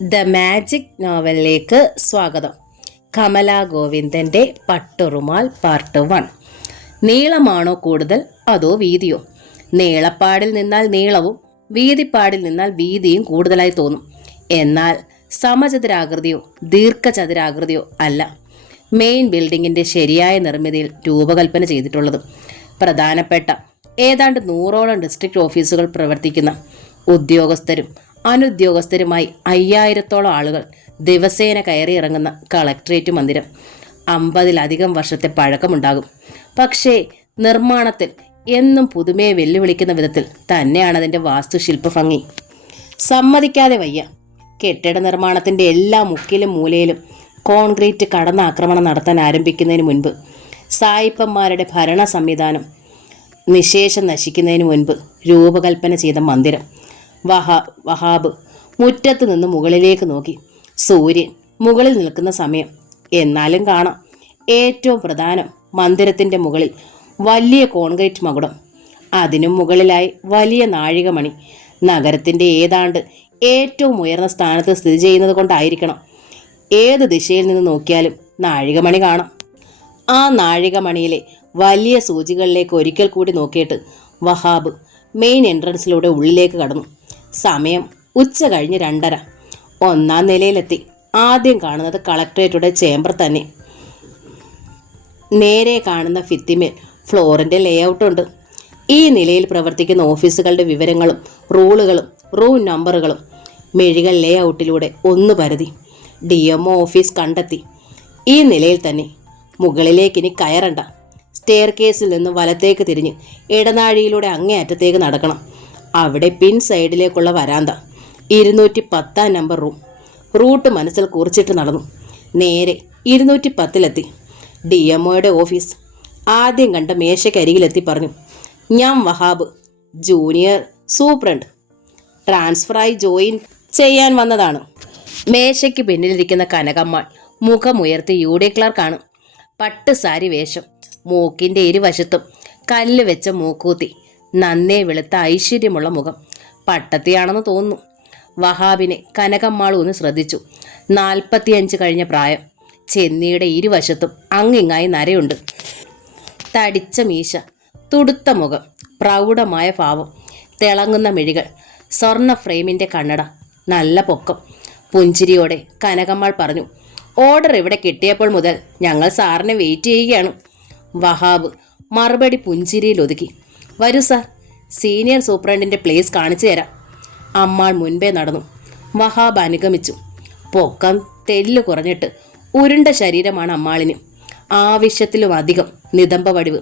The magic നോവലിലേക്ക് സ്വാഗതം. Kamala ഗോവിന്ദൻ്റെ Patturumal part 1. നീളമാണോ കൂടുതൽ അതോ വീതിയോ? നീളപ്പാടിൽ നിന്നാൽ നീളവും വീതിപ്പാടിൽ നിന്നാൽ വീതിയും കൂടുതലായി തോന്നും. എന്നാൽ സമചതുരാകൃതിയോ ദീർഘചതുരാകൃതിയോ അല്ല മെയിൻ ബിൽഡിങ്ങിൻ്റെ ശരിയായ നിർമ്മിതിയിൽ രൂപകൽപ്പന ചെയ്തിട്ടുള്ളത്. പ്രധാനപ്പെട്ട ഏതാണ്ട് 100ഓളം ഡിസ്ട്രിക്ട് ഓഫീസുകൾ പ്രവർത്തിക്കുന്ന ഉദ്യോഗസ്ഥരും അനുദ്യോഗസ്ഥരുമായി 5000ഓളം ആളുകൾ ദിവസേന കയറിയിറങ്ങുന്ന കളക്ട്രേറ്റ് മന്ദിരം 50-ലധികം വർഷത്തെ പഴക്കമുണ്ടാകും. പക്ഷേ നിർമ്മാണത്തിൽ എന്നും പുതുമയെ വെല്ലുവിളിക്കുന്ന വിധത്തിൽ തന്നെയാണ് അതിൻ്റെ വാസ്തുശില്പ ഭംഗി. സമ്മതിക്കാതെ വയ്യ. കെട്ടിട നിർമ്മാണത്തിൻ്റെ എല്ലാ മുക്കിലും മൂലയിലും കോൺക്രീറ്റ് കടന്നാക്രമണം നടത്താൻ ആരംഭിക്കുന്നതിന് മുൻപ്, സായിപ്പന്മാരുടെ ഭരണ സംവിധാനം നിശേഷം നശിക്കുന്നതിന് മുൻപ് രൂപകൽപ്പന ചെയ്ത മന്ദിരം. വഹാബ് മുറ്റത്ത് നിന്ന് മുകളിലേക്ക് നോക്കി. സൂര്യൻ മുകളിൽ നിൽക്കുന്ന സമയം. എന്നാലും കാണാം ഏറ്റവും പ്രധാനം മന്ദിരത്തിൻ്റെ മുകളിൽ വലിയ കോൺക്രീറ്റ് മകുടം, അതിനും മുകളിലായി വലിയ നാഴികമണി. നഗരത്തിൻ്റെ ഏതാണ്ട് ഏറ്റവും ഉയർന്ന സ്ഥാനത്ത് സ്ഥിതി ചെയ്യുന്നത് കൊണ്ടായിരിക്കണം ഏത് ദിശയിൽ നിന്ന് നോക്കിയാലും നാഴികമണി കാണാം. ആ നാഴികമണിയിലെ വലിയ സൂചികളിലേക്ക് ഒരിക്കൽ കൂടി നോക്കിയിട്ട് വഹാബ് മെയിൻ എൻട്രൻസിലൂടെ ഉള്ളിലേക്ക് കടന്നു. സമയം ഉച്ച കഴിഞ്ഞ് 2:30. 1-ാം നിലയിലെത്തി. ആദ്യം കാണുന്നത് കളക്ട്രേറ്റുടെ ചേംബർ തന്നെ. നേരെ കാണുന്ന ഭിത്തിമേൽ ഫ്ലോറിൻ്റെ ലേഔട്ടുണ്ട്. ഈ നിലയിൽ പ്രവർത്തിക്കുന്ന ഓഫീസുകളുടെ വിവരങ്ങളും റൂളുകളും റൂം നമ്പറുകളും മെഴുകൽ ലേഔട്ടിലൂടെ ഒന്ന് പരതി DMO ഓഫീസ് കണ്ടെത്തി. ഈ നിലയിൽ തന്നെ. മുകളിലേക്കിനി കയറണ്ട. സ്റ്റെയർ കേസിൽ നിന്ന് വലത്തേക്ക് തിരിഞ്ഞ് ഇടനാഴിയിലൂടെ അങ്ങേയറ്റത്തേക്ക് നടക്കണം. അവിടെ പിൻ സൈഡിലേക്കുള്ള വരാന്ത. 210-ാം നമ്പർ റൂം. റൂട്ട് മനസ്സിൽ കുറിച്ചിട്ട് നടന്നു. നേരെ 210-ലെത്തി. DMOയുടെ ഓഫീസ്. ആദ്യം കണ്ട മേശക്കരികിലെത്തി പറഞ്ഞു, ഞാൻ വഹാബ്, ജൂനിയർ സൂപ്രണ്ട്. ട്രാൻസ്ഫറായി ജോയിൻ ചെയ്യാൻ വന്നതാണ്. മേശയ്ക്ക് പിന്നിലിരിക്കുന്ന കനകമ്മാൾ മുഖമുയർത്തി UD ക്ലർക്കാണ്. പട്ട് സാരി വേഷം, മൂക്കിൻ്റെ ഇരുവശത്തും കല്ല് വെച്ച മൂക്കൂത്തി, നന്നേ വെളുത്ത ഐശ്വര്യമുള്ള മുഖം. പട്ടത്തിയാണെന്ന് തോന്നുന്നു. വഹാബിനെ കനകമ്മാൾ ഒന്ന് ശ്രദ്ധിച്ചു. 45 കഴിഞ്ഞ പ്രായം. ചെന്നിയുടെ ഇരുവശത്തും അങ്ങിങ്ങായി നരയുണ്ട്. തടിച്ച മീശ, തുടുത്ത മുഖം, പ്രൗഢമായ ഭാവം, തിളങ്ങുന്ന മിഴികൾ, സ്വർണ്ണ ഫ്രെയിമിൻ്റെ കണ്ണട, നല്ല പൊക്കം. പുഞ്ചിരിയോടെ കനകമ്മാൾ പറഞ്ഞു, ഓർഡർ ഇവിടെ കിട്ടിയപ്പോൾ മുതൽ ഞങ്ങൾ സാറിനെ വെയിറ്റ് ചെയ്യുകയാണ്. വഹാബ് മറുപടി പുഞ്ചിരിയിൽ ഒതുക്കി. വരൂ സാർ, സീനിയർ സൂപ്രണ്ടിൻ്റെ പ്ലേസ് കാണിച്ചു തരാം. അമ്മാൾ മുൻപേ നടന്നു. വഹാബ് അനുഗമിച്ചു. പൊക്കം തെല്ല് കുറഞ്ഞിട്ട് ഉരുണ്ട ശരീരമാണ് അമ്മാളിന്. ആവശ്യത്തിലും അധികം നിതംബ വടിവ്.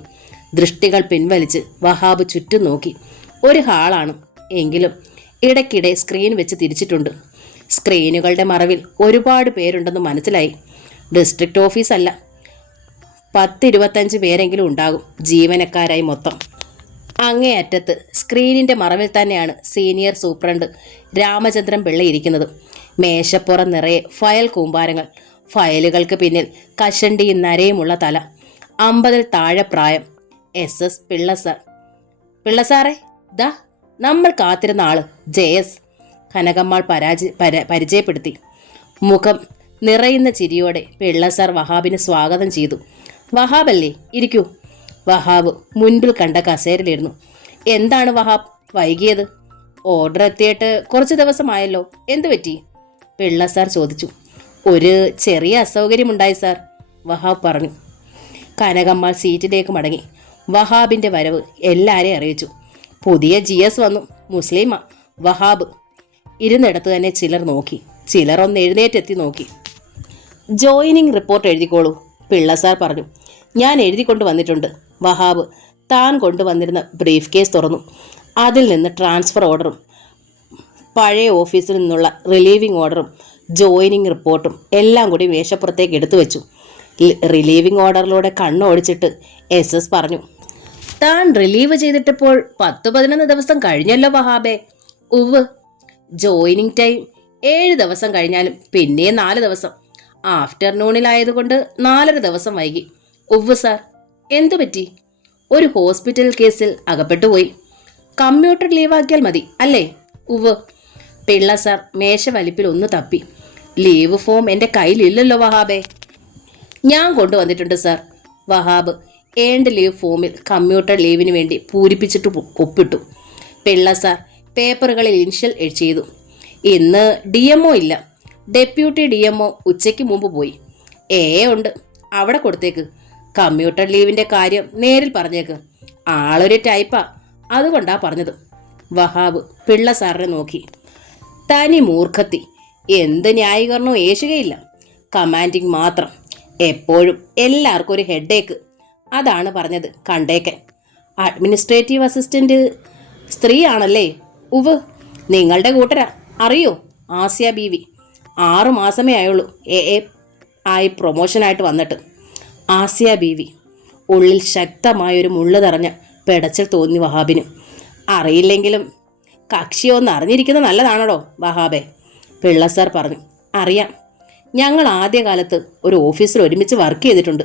ദൃഷ്ടികൾ പിൻവലിച്ച് വഹാബ് ചുറ്റും നോക്കി. ഒരു ഹാളാണ്. എങ്കിലും ഇടയ്ക്കിടെ സ്ക്രീൻ വെച്ച് തിരിച്ചിട്ടുണ്ട്. സ്ക്രീനുകളുടെ മറവിൽ ഒരുപാട് പേരുണ്ടെന്ന് മനസ്സിലായി. ഡിസ്ട്രിക്ട് ഓഫീസല്ല. 10-25 പേരെങ്കിലും ഉണ്ടാകും ജീവനക്കാരായി മൊത്തം. അങ്ങേയറ്റത്ത് സ്ക്രീനിൻ്റെ മറവിൽ തന്നെയാണ് സീനിയർ സൂപ്രണ്ട് രാമചന്ദ്രൻ പിള്ള ഇരിക്കുന്നത്. മേശപ്പുറം നിറയെ ഫയൽ കൂമ്പാരങ്ങൾ. ഫയലുകൾക്ക് പിന്നിൽ കഷണ്ടിയും നരയുമുള്ള തല. 50-ൽ താഴെ പ്രായം. SS Pillai sir. പിള്ള സാറേ, ദാ നമ്മൾ കാത്തിരുന്ന ആള് JS. കനകമ്മാൾ പരിചയപ്പെടുത്തി. മുഖം നിറയുന്ന ചിരിയോടെ പിള്ള സാർ വഹാബിന് സ്വാഗതം ചെയ്തു. വഹാബല്ലേ, ഇരിക്കൂ. വഹാബ് മുൻപിൽ കണ്ട കസേരയിലിരുന്നു. എന്താണ് വഹാബ് വൈകിയത്? ഓർഡർ എത്തിയിട്ട് കുറച്ച് ദിവസമായല്ലോ, എന്തു പറ്റി? പിള്ള സാർ ചോദിച്ചു. ഒരു ചെറിയ അസൗകര്യമുണ്ടായി സാർ, വഹാബ് പറഞ്ഞു. കനകമ്മാൾ സീറ്റിലേക്ക് മടങ്ങി. വഹാബിൻ്റെ വരവ് എല്ലാവരെയും അറിയിച്ചു. പുതിയ GS വന്നു, മുസ്ലിമാ. വഹാബ് ഇരുന്നിടത്ത് തന്നെ ചിലർ നോക്കി. ചിലർ ഒന്ന് എഴുന്നേറ്റെത്തി നോക്കി. ജോയിനിങ് റിപ്പോർട്ട് എഴുതിക്കോളൂ, പിള്ള സാർ പറഞ്ഞു. ഞാൻ എഴുതിക്കൊണ്ട് വന്നിട്ടുണ്ട്. വഹാബ് താൻ കൊണ്ടുവന്നിരുന്ന ബ്രീഫ് കേസ് തുറന്നു. അതിൽ നിന്ന് ട്രാൻസ്ഫർ ഓർഡറും പഴയ ഓഫീസിൽ നിന്നുള്ള റിലീവിംഗ് ഓർഡറും ജോയിനിങ് റിപ്പോർട്ടും എല്ലാം കൂടി മേശപ്പുറത്തേക്ക് എടുത്തു വെച്ചു. റിലീവിംഗ് ഓർഡറിലൂടെ കണ്ണോടിച്ചിട്ട് SS പറഞ്ഞു, താൻ റിലീവ് ചെയ്തിട്ടിപ്പോൾ 10-11 ദിവസം കഴിഞ്ഞല്ലോ വഹാബേ. ഉവ്. ജോയിനിങ് ടൈം 7 ദിവസം കഴിഞ്ഞാലും പിന്നെ 4 ദിവസം. ആഫ്റ്റർനൂണിലായതുകൊണ്ട് 4.5 ദിവസം വൈകി. ഉവ് സാർ. എന്തു പറ്റി? ഒരു ഹോസ്പിറ്റൽ കേസിൽ അകപ്പെട്ടുപോയി. കമ്പ്യൂട്ടർ ലീവാക്കിയാൽ മതി അല്ലേ? ഉവ്. പിള്ള സാർ മേശ വലിപ്പിൽ ഒന്ന് തപ്പി. ലീവ് ഫോം എൻ്റെ കയ്യിലില്ലല്ലോ വഹാബേ. ഞാൻ കൊണ്ടുവന്നിട്ടുണ്ട് സാർ. വഹാബ് ഏണ്ട് ലീവ് ഫോമിൽ കമ്മ്യൂട്ടർ ലീവിന് വേണ്ടി പൂരിപ്പിച്ചിട്ട് ഒപ്പിട്ടു. പിള്ള സാർ പേപ്പറുകളിൽ ഇനിഷ്യൽ ചെയ്തു. ഇന്ന് DMO ഇല്ല. ഡെപ്യൂട്ടി DMO ഉച്ചയ്ക്ക് മുമ്പ് പോയി. ഉണ്ട്, അവിടെ കൊടുത്തേക്ക്. കമ്മ്യൂട്ടർ ലീവിൻ്റെ കാര്യം നേരിൽ പറഞ്ഞേക്ക്. ആളൊരു ടൈപ്പാ, അതുകൊണ്ടാ പറഞ്ഞത്. വഹാബ് പിള്ള സാറിനെ നോക്കി. തനി മൂർഖത്തി. എന്ത് ന്യായീകരണവും ഏശുകയില്ല. കമാൻഡിങ് മാത്രം. എപ്പോഴും എല്ലാവർക്കും ഒരു ഹെഡേക്ക്. അതാണ് പറഞ്ഞത് കണ്ടേക്കാൻ. അഡ്മിനിസ്ട്രേറ്റീവ് അസിസ്റ്റന്റ് സ്ത്രീ ആണല്ലേ? ഉവ്, നിങ്ങളുടെ കൂട്ടരാ. അറിയോ? ആസിയ ബീവി. 6 മാസമേ ആയുള്ളൂ ആയി പ്രൊമോഷനായിട്ട് വന്നിട്ട്. ആസിയ ബീവി. ഉള്ളിൽ ശക്തമായൊരു മുള്ളു തറഞ്ഞ പെടച്ചൽ തോന്നി വഹാബിന്. അറിയില്ലെങ്കിലും കക്ഷിയൊന്ന് അറിഞ്ഞിരിക്കുന്നത് നല്ലതാണല്ലോ വഹാബെ, പിള്ള സാർ പറഞ്ഞു. അറിയാം, ഞങ്ങൾ ആദ്യകാലത്ത് ഒരു ഓഫീസിൽ ഒരുമിച്ച് വർക്ക് ചെയ്തിട്ടുണ്ട്.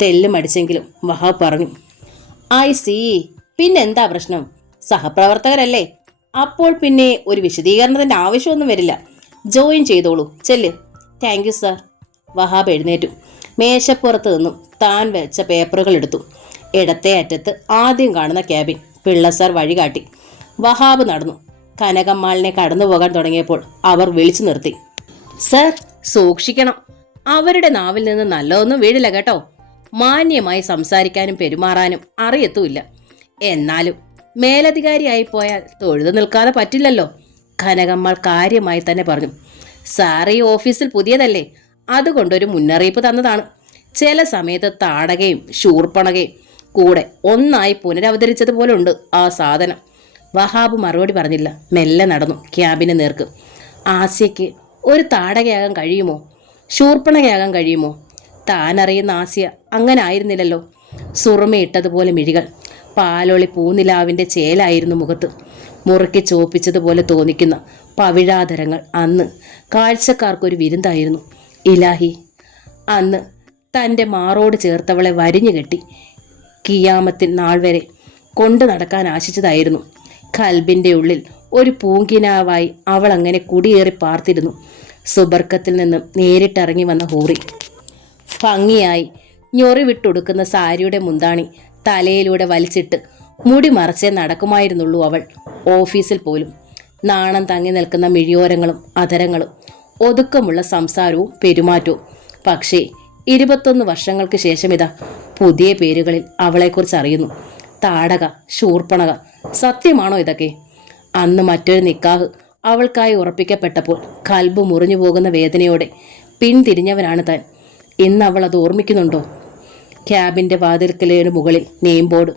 തെല്ലും അടിച്ചെങ്കിലും വഹാബ് പറഞ്ഞു. I see. പിന്നെന്താ പ്രശ്നം? സഹപ്രവർത്തകരല്ലേ, അപ്പോൾ പിന്നെ ഒരു വിശദീകരണത്തിൻ്റെ ആവശ്യമൊന്നും വരില്ല. ജോയിൻ ചെയ്തോളൂ. ചെല്ല്. Thank you sir. വഹാബ് എഴുന്നേറ്റു. മേശപ്പുറത്ത് നിന്നും താൻ വെച്ച പേപ്പറുകൾ എടുത്തു. ഇടത്തെ അറ്റത്ത് ആദ്യം കാണുന്ന ക്യാബിൻ പിള്ള സാർ വഴികാട്ടി. വഹാബ് നടന്നു. കനകമ്മാളിനെ കടന്നു പോകാൻ തുടങ്ങിയപ്പോൾ അവർ വിളിച്ചു നിർത്തി. സർ, സൂക്ഷിക്കണം. അവരുടെ നാവിൽ നിന്ന് നല്ലതൊന്നും വീഴില്ല കേട്ടോ. മാന്യമായി സംസാരിക്കാനും പെരുമാറാനും അറിയത്തുമില്ല. എന്നാലും മേലധികാരിയായി പോയാൽ തൊഴുതു നിൽക്കാതെ പറ്റില്ലല്ലോ. കനകമ്മാൾ കാര്യമായി തന്നെ പറഞ്ഞു. സാർ ഈ ഓഫീസിൽ പുതിയതല്ലേ, അതുകൊണ്ടൊരു മുന്നറിയിപ്പ് തന്നതാണ്. ചില സമയത്ത് താടകയും ശൂർപ്പണകയും കൂടെ ഒന്നായി പുനരവതരിച്ചതുപോലെ ഉണ്ട് ആ സാധനം. വഹാബ് മറുപടി പറഞ്ഞില്ല. മെല്ലെ നടന്നു ക്യാബിന് നേർക്ക്. ആസ്യയ്ക്ക് ഒരു താടകയാകാൻ കഴിയുമോ? ശൂർപ്പണകയാകാൻ കഴിയുമോ? താൻ അറിയുന്ന ആസ്യ അങ്ങനെ ആയിരുന്നില്ലല്ലോ. സുറുമയിട്ടതുപോലെ മിഴികൾ, പാലൊളി പൂനിലാവിൻ്റെ ചേലായിരുന്നു മുഖത്ത്. മുറുക്കി ചോപ്പിച്ചതുപോലെ തോന്നിക്കുന്ന പവിഴാധരങ്ങൾ അന്ന് കാഴ്ചക്കാർക്കൊരു വിരുന്നായിരുന്നു. ഇലാഹി, അന്ന് തൻ്റെ മാറോട് ചേർത്തവളെ വരിഞ്ഞു കെട്ടി കിയാമത്തിൻ നാൾ വരെ കൊണ്ടു നടക്കാൻ ആശിച്ചതായിരുന്നു. കൽബിൻ്റെ ഉള്ളിൽ ഒരു പൂങ്കിനാവായി അവൾ അങ്ങനെ കുടിയേറി പാർത്തിരുന്നു. സുബർക്കത്തിൽ നിന്നും നേരിട്ടിറങ്ങി വന്ന ഹൂറി ഭംഗിയായി ഞൊറിവിട്ടൊടുക്കുന്ന സാരിയുടെ മുന്താണി തലയിലൂടെ വലിച്ചിട്ട് മുടി മറച്ചേ നടക്കുമായിരുന്നുള്ളൂ അവൾ. ഓഫീസിൽ പോലും നാണം തങ്ങി നിൽക്കുന്ന മിഴിയോരങ്ങളും അധരങ്ങളും ഒതുക്കമുള്ള സംസാരവും പെരുമാറ്റവും. പക്ഷേ 21 വർഷങ്ങൾക്ക് ശേഷം ഇതാ പുതിയ പേരുകളിൽ അവളെക്കുറിച്ച് അറിയുന്നു. താടക, ശൂർപ്പണക. സത്യമാണോ ഇതൊക്കെ? അന്ന് മറ്റൊരു നിക്കാഹ് അവൾക്കായി ഉറപ്പിക്കപ്പെട്ടപ്പോൾ കൽബ് മുറിഞ്ഞു പോകുന്ന വേദനയോടെ പിന്തിരിഞ്ഞവനാണ് താൻ. ഇന്ന് അവൾ അത് ഓർമ്മിക്കുന്നുണ്ടോ? ക്യാബിൻ്റെ വാതിൽക്കലിന് മുകളിൽ നെയിം ബോർഡ്,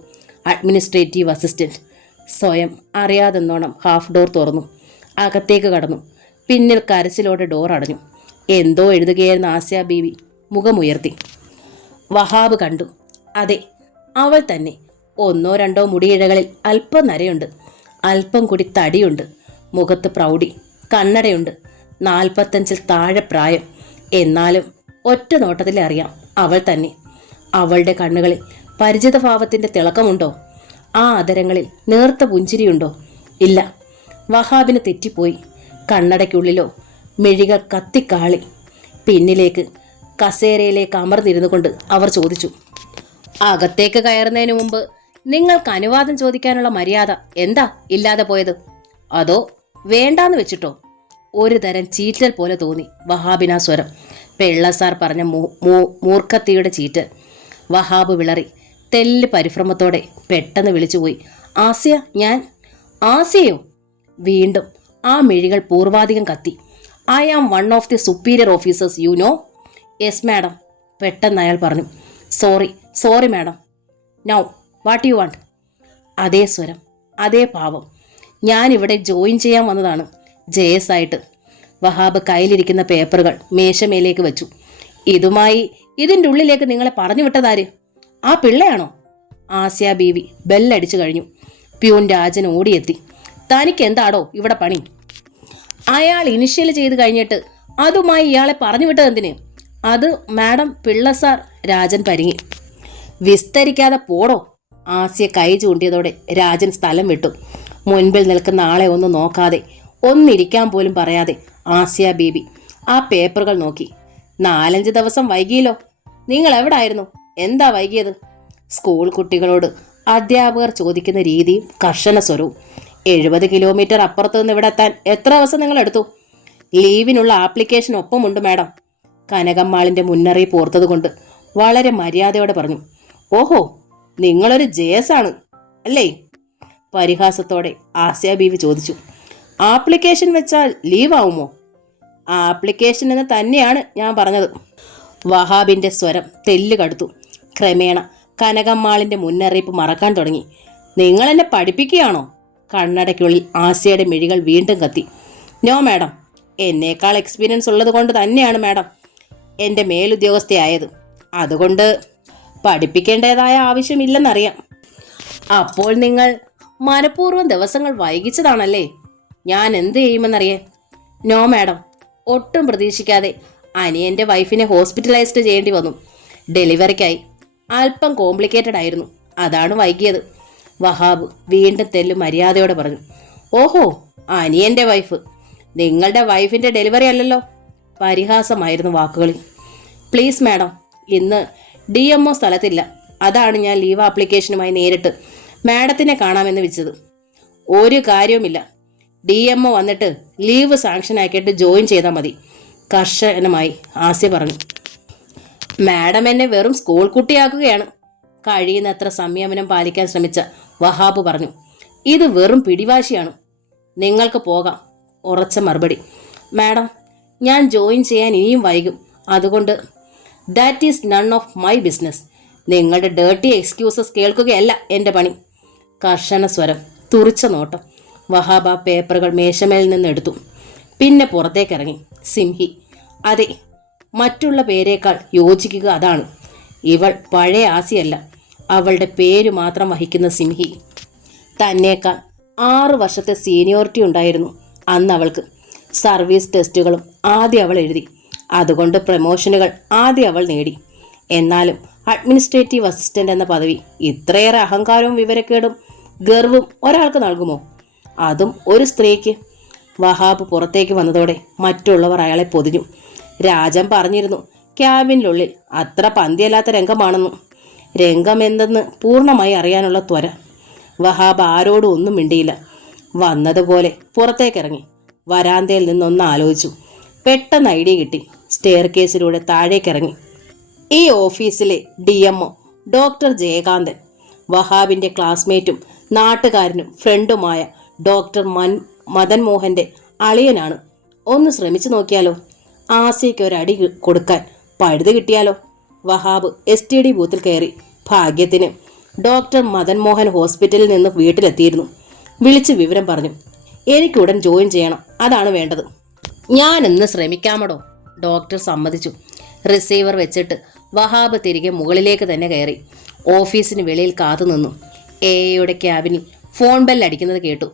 അഡ്മിനിസ്ട്രേറ്റീവ് അസിസ്റ്റന്റ്. സ്വയം അറിയാതെന്നോണം ഹാഫ് ഡോർ തുറന്നു. അകത്തേക്ക് കടന്നു. പിന്നിൽ കരച്ചിലോടെ ഡോർ അടഞ്ഞു. എന്തോ എഴുതുകയായിരുന്ന ആസിയ ബീവി മുഖമുയർത്തി. വഹാബ് കണ്ടു. അതെ, അവൾ തന്നെ. 1-2 മുടിയിഴകളിൽ അല്പം നരയുണ്ട്, അല്പം കൂടി തടിയുണ്ട്. മുഖത്ത് പ്രൗഢി, കണ്ണടയുണ്ട്. 45-ൽ താഴെ പ്രായം. എന്നാലും ഒറ്റ നോട്ടത്തിൽ അറിയാം അവൾ തന്നെ. അവളുടെ കണ്ണുകളിൽ പരിചിതഭാവത്തിൻ്റെ തിളക്കമുണ്ടോ? ആ അധരങ്ങളിൽ നേർത്ത പുഞ്ചിരിയുണ്ടോ? ഇല്ല. വഹാബിന് തെറ്റിപ്പോയി. കണ്ണടയ്ക്കുള്ളിലോ മെഴികൾ കത്തിക്കാളി. പിന്നിലേക്ക് കസേരയിലേക്ക് അമർന്നിരുന്നു കൊണ്ട് അവർ ചോദിച്ചു. അകത്തേക്ക് കയറുന്നതിന് മുമ്പ് നിങ്ങൾക്ക് അനുവാദം ചോദിക്കാനുള്ള മര്യാദ എന്താ ഇല്ലാതെ പോയത്? അതോ വേണ്ടാന്ന് വെച്ചിട്ടോ? ഒരു തരം ചീറ്റൽ പോലെ തോന്നി വഹാബിനാ സ്വരം. പിള്ള സാർ പറഞ്ഞ മൂർഖത്തിയുടെ ചീറ്റൽ. വഹാബ് വിളറി. തെല്ല് പരിഭ്രമത്തോടെ പെട്ടെന്ന് വിളിച്ചുപോയി. ആസിയ, ഞാൻ. ആസിയയോ? വീണ്ടും ആ മിഴികൾ പൂർവാധികം കത്തി. I am one of the superior officers, you know. Yes madam. പെട്ടെന്ന് അയാൾ പറഞ്ഞു. Sorry madam. Now what you want? അതേ സ്വരം, അതേ ഭാവം. ഞാനിവിടെ ജോയിൻ ചെയ്യാൻ വന്നതാണ്, JS ആയിട്ട്. വഹാബ് കയ്യിലിരിക്കുന്ന പേപ്പറുകൾ മേശമേലേക്ക് വെച്ചു. ഇതുമായി ഇതിൻ്റെ ഉള്ളിലേക്ക് നിങ്ങളെ പറഞ്ഞു വിട്ടതാര്? ആ പിള്ളയാണോ? ആസിയ ബീവി ബെല്ലടിച്ചു കഴിഞ്ഞു. പ്യൂൺ രാജൻ ഓടിയെത്തി. തനിക്ക് എന്താടോ ഇവിടെ പണി? അയാൾ ഇനിഷ്യൽ ചെയ്ത് കഴിഞ്ഞിട്ട് അതുമായി ഇയാളെ പറഞ്ഞു വിട്ടതെന്തിന്? അത് മാഡം, പിള്ള സാർ. രാജൻ പരിങ്ങി. വിസ്തരിക്കാതെ പോടോ. ആസിയ കൈ ചൂണ്ടിയതോടെ രാജൻ സ്ഥലം വിട്ടു. മുൻപിൽ നിൽക്കുന്ന ആളെ ഒന്നും നോക്കാതെ ഒന്നിരിക്കാൻ പോലും പറയാതെ ആസിയ ബീബി ആ പേപ്പറുകൾ നോക്കി. 4-5 ദിവസം വൈകിയല്ലോ. നിങ്ങൾ എവിടായിരുന്നു? എന്താ വൈകിയത്? സ്കൂൾ കുട്ടികളോട് അധ്യാപകർ ചോദിക്കുന്ന രീതിയും കർശന സ്വരവും. 70 കിലോമീറ്റർ അപ്പുറത്ത് നിന്ന് ഇവിടെ എത്താൻ എത്ര ദിവസം നിങ്ങൾ എടുത്തു? ലീവിനുള്ള ആപ്ലിക്കേഷൻ ഒപ്പമുണ്ട് മാഡം. കനകമ്മാളിന്റെ മുന്നറിയിപ്പ് ഓർത്തതുകൊണ്ട് വളരെ മര്യാദയോടെ പറഞ്ഞു. ഓഹോ, നിങ്ങളൊരു ജേസാണ് അല്ലേ? പരിഹാസത്തോടെ ആസിയ ബീവി ചോദിച്ചു. ആപ്ലിക്കേഷൻ വെച്ചാൽ ലീവ് ആവുമോ? ആപ്ലിക്കേഷൻ എന്ന് തന്നെയാണ് ഞാൻ പറഞ്ഞത്. വഹാബിന്റെ സ്വരം തെല്ല് കടുത്തു. ക്രമേണ കനകമ്മാളിന്റെ മുന്നറിയിപ്പ് മറക്കാൻ തുടങ്ങി. നിങ്ങൾ എന്നെ പഠിപ്പിക്കുകയാണോ? കണ്ണടയ്ക്കുള്ളിൽ ആസിയയുടെ മിഴികൾ വീണ്ടും കത്തി. നോ മാഡം, എന്നേക്കാൾ എക്സ്പീരിയൻസ് ഉള്ളത് കൊണ്ട് തന്നെയാണ് മാഡം എൻ്റെ മേലുദ്യോഗസ്ഥയായത്. അതുകൊണ്ട് പഠിപ്പിക്കേണ്ടതായ ആവശ്യമില്ലെന്നറിയാം. അപ്പോൾ നിങ്ങൾ മനഃപൂർവ്വം ദിവസങ്ങൾ വൈകിച്ചതാണല്ലേ? ഞാൻ എന്ത് ചെയ്യുമെന്നറിയേ? നോ മാഡം, ഒട്ടും പ്രതീക്ഷിക്കാതെ അനിയൻ്റെ വൈഫിനെ ഹോസ്പിറ്റലൈസ്ഡ് ചെയ്യേണ്ടി വന്നു. ഡെലിവറിക്കായി. അല്പം കോംപ്ലിക്കേറ്റഡ് ആയിരുന്നു, അതാണ് വൈകിയത്. വഹാബ് വീണ്ടും തെല്ല് മര്യാദയോടെ പറഞ്ഞു. ഓഹോ, അനിയൻ്റെ വൈഫ്. നിങ്ങളുടെ വൈഫിൻ്റെ ഡെലിവറി അല്ലല്ലോ. പരിഹാസമായിരുന്നു വാക്കുകളിൽ. പ്ലീസ് മാഡം, ഇന്ന് DMO സ്ഥലത്തില്ല. അതാണ് ഞാൻ ലീവ് ആപ്ലിക്കേഷനുമായി നേരിട്ട് മാഡത്തിനെ കാണാമെന്ന് വെച്ചത്. ഒരു കാര്യവുമില്ല. DMO വന്നിട്ട് ലീവ് സാങ്ഷൻ ആക്കിയിട്ട് ജോയിൻ ചെയ്താൽ മതി, കർശനമായി ആസിയ പറഞ്ഞു. മാഡം എന്നെ വെറും സ്കൂൾ കുട്ടിയാക്കുകയാണ്. കഴിയുന്നത്ര സംയമനം പാലിക്കാൻ ശ്രമിച്ച വഹാബ് പറഞ്ഞു. ഇത് വെറും പിടിവാശിയാണ്. നിങ്ങൾക്ക് പോകാം. ഉറച്ച മറുപടി. മാഡം, ഞാൻ ജോയിൻ ചെയ്യാൻ ഇനിയും വൈകും. അതുകൊണ്ട് that is none of my business. നിങ്ങളുടെ ഡേർട്ടി എക്സ്ക്യൂസസ് കേൾക്കുകയല്ല എൻ്റെ പണി. കർശന സ്വരം, തുറിച്ച നോട്ടം. വഹാബ പേപ്പറുകൾ മേശമേൽ നിന്ന് എടുത്തു. പിന്നെ പുറത്തേക്കിറങ്ങി. സിംഹി. അതെ, മറ്റുള്ള പേരേക്കാൾ യോജിക്കുക അതാണ്. ഇവൾ പഴയ ആസിയല്ല, അവളുടെ പേര് മാത്രം വഹിക്കുന്ന സിംഹി. തന്നേക്കാൾ 6 വർഷത്തെ സീനിയോറിറ്റി ഉണ്ടായിരുന്നു അന്ന് അവൾക്ക്. സർവീസ് ടെസ്റ്റുകളും ആദ്യം അവൾ എഴുതി. അതുകൊണ്ട് പ്രമോഷനുകൾ ആദ്യം അവൾ നേടി. എന്നാലും അഡ്മിനിസ്ട്രേറ്റീവ് അസിസ്റ്റന്റ് എന്ന പദവി ഇത്രയേറെ അഹങ്കാരവും വിവരക്കേടും ഗർവും ഒരാൾക്ക് നൽകുമോ? അതും ഒരു സ്ത്രീക്ക്. വഹാബ് പുറത്തേക്ക് വന്നതോടെ മറ്റുള്ളവർ അയാളെ പൊതിഞ്ഞു. രാജൻ പറഞ്ഞിരുന്നു ക്യാബിനുള്ളിൽ അത്ര പന്തിയല്ലാത്ത രംഗമാണെന്നും. രംഗം എന്തെന്ന് പൂർണ്ണമായി അറിയാനുള്ള ത്വര. വഹാബ് ആരോടും ഒന്നും മിണ്ടിയില്ല. വന്നതുപോലെ പുറത്തേക്കിറങ്ങി വരാന്തയിൽ നിന്നൊന്ന് ആലോചിച്ചു. പെട്ടെന്ന് ഐഡിയ കിട്ടി. സ്റ്റെയർ കേസിലൂടെ താഴേക്കിറങ്ങി. ഈ ഓഫീസിലെ DMO ഡോക്ടർ ജയകാന്തൻ, വഹാബിൻ്റെ ക്ലാസ്മേറ്റും നാട്ടുകാരനും ഫ്രണ്ടുമായ ഡോക്ടർ മദൻ മോഹൻ്റെ അളിയനാണ്. ഒന്ന് ശ്രമിച്ചു നോക്കിയാലോ? ആസിയയ്ക്ക് ഒരടി കൊടുക്കാൻ പഴുത് കിട്ടിയാലോ? വഹാബ് STD ബൂത്തിൽ കയറി. ഭാഗ്യത്തിന് ഡോക്ടർ മദൻ മോഹൻ ഹോസ്പിറ്റലിൽ നിന്ന് വീട്ടിലെത്തിയിരുന്നു. വിളിച്ച് വിവരം പറഞ്ഞു. എനിക്കുടൻ ജോയിൻ ചെയ്യണം, അതാണ് വേണ്ടത്. ഞാനിന്ന് ശ്രമിക്കാമടോ. ഡോക്ടർ സമ്മതിച്ചു. റിസീവർ വെച്ചിട്ട് വഹാബ് തിരികെ മുകളിലേക്ക് തന്നെ കയറി. ഓഫീസിന് വെളിയിൽ കാത്തുനിന്നു. AAയുടെ ക്യാബിനിൽ ഫോൺ ബെല്ലടിക്കുന്നത് കേട്ടു.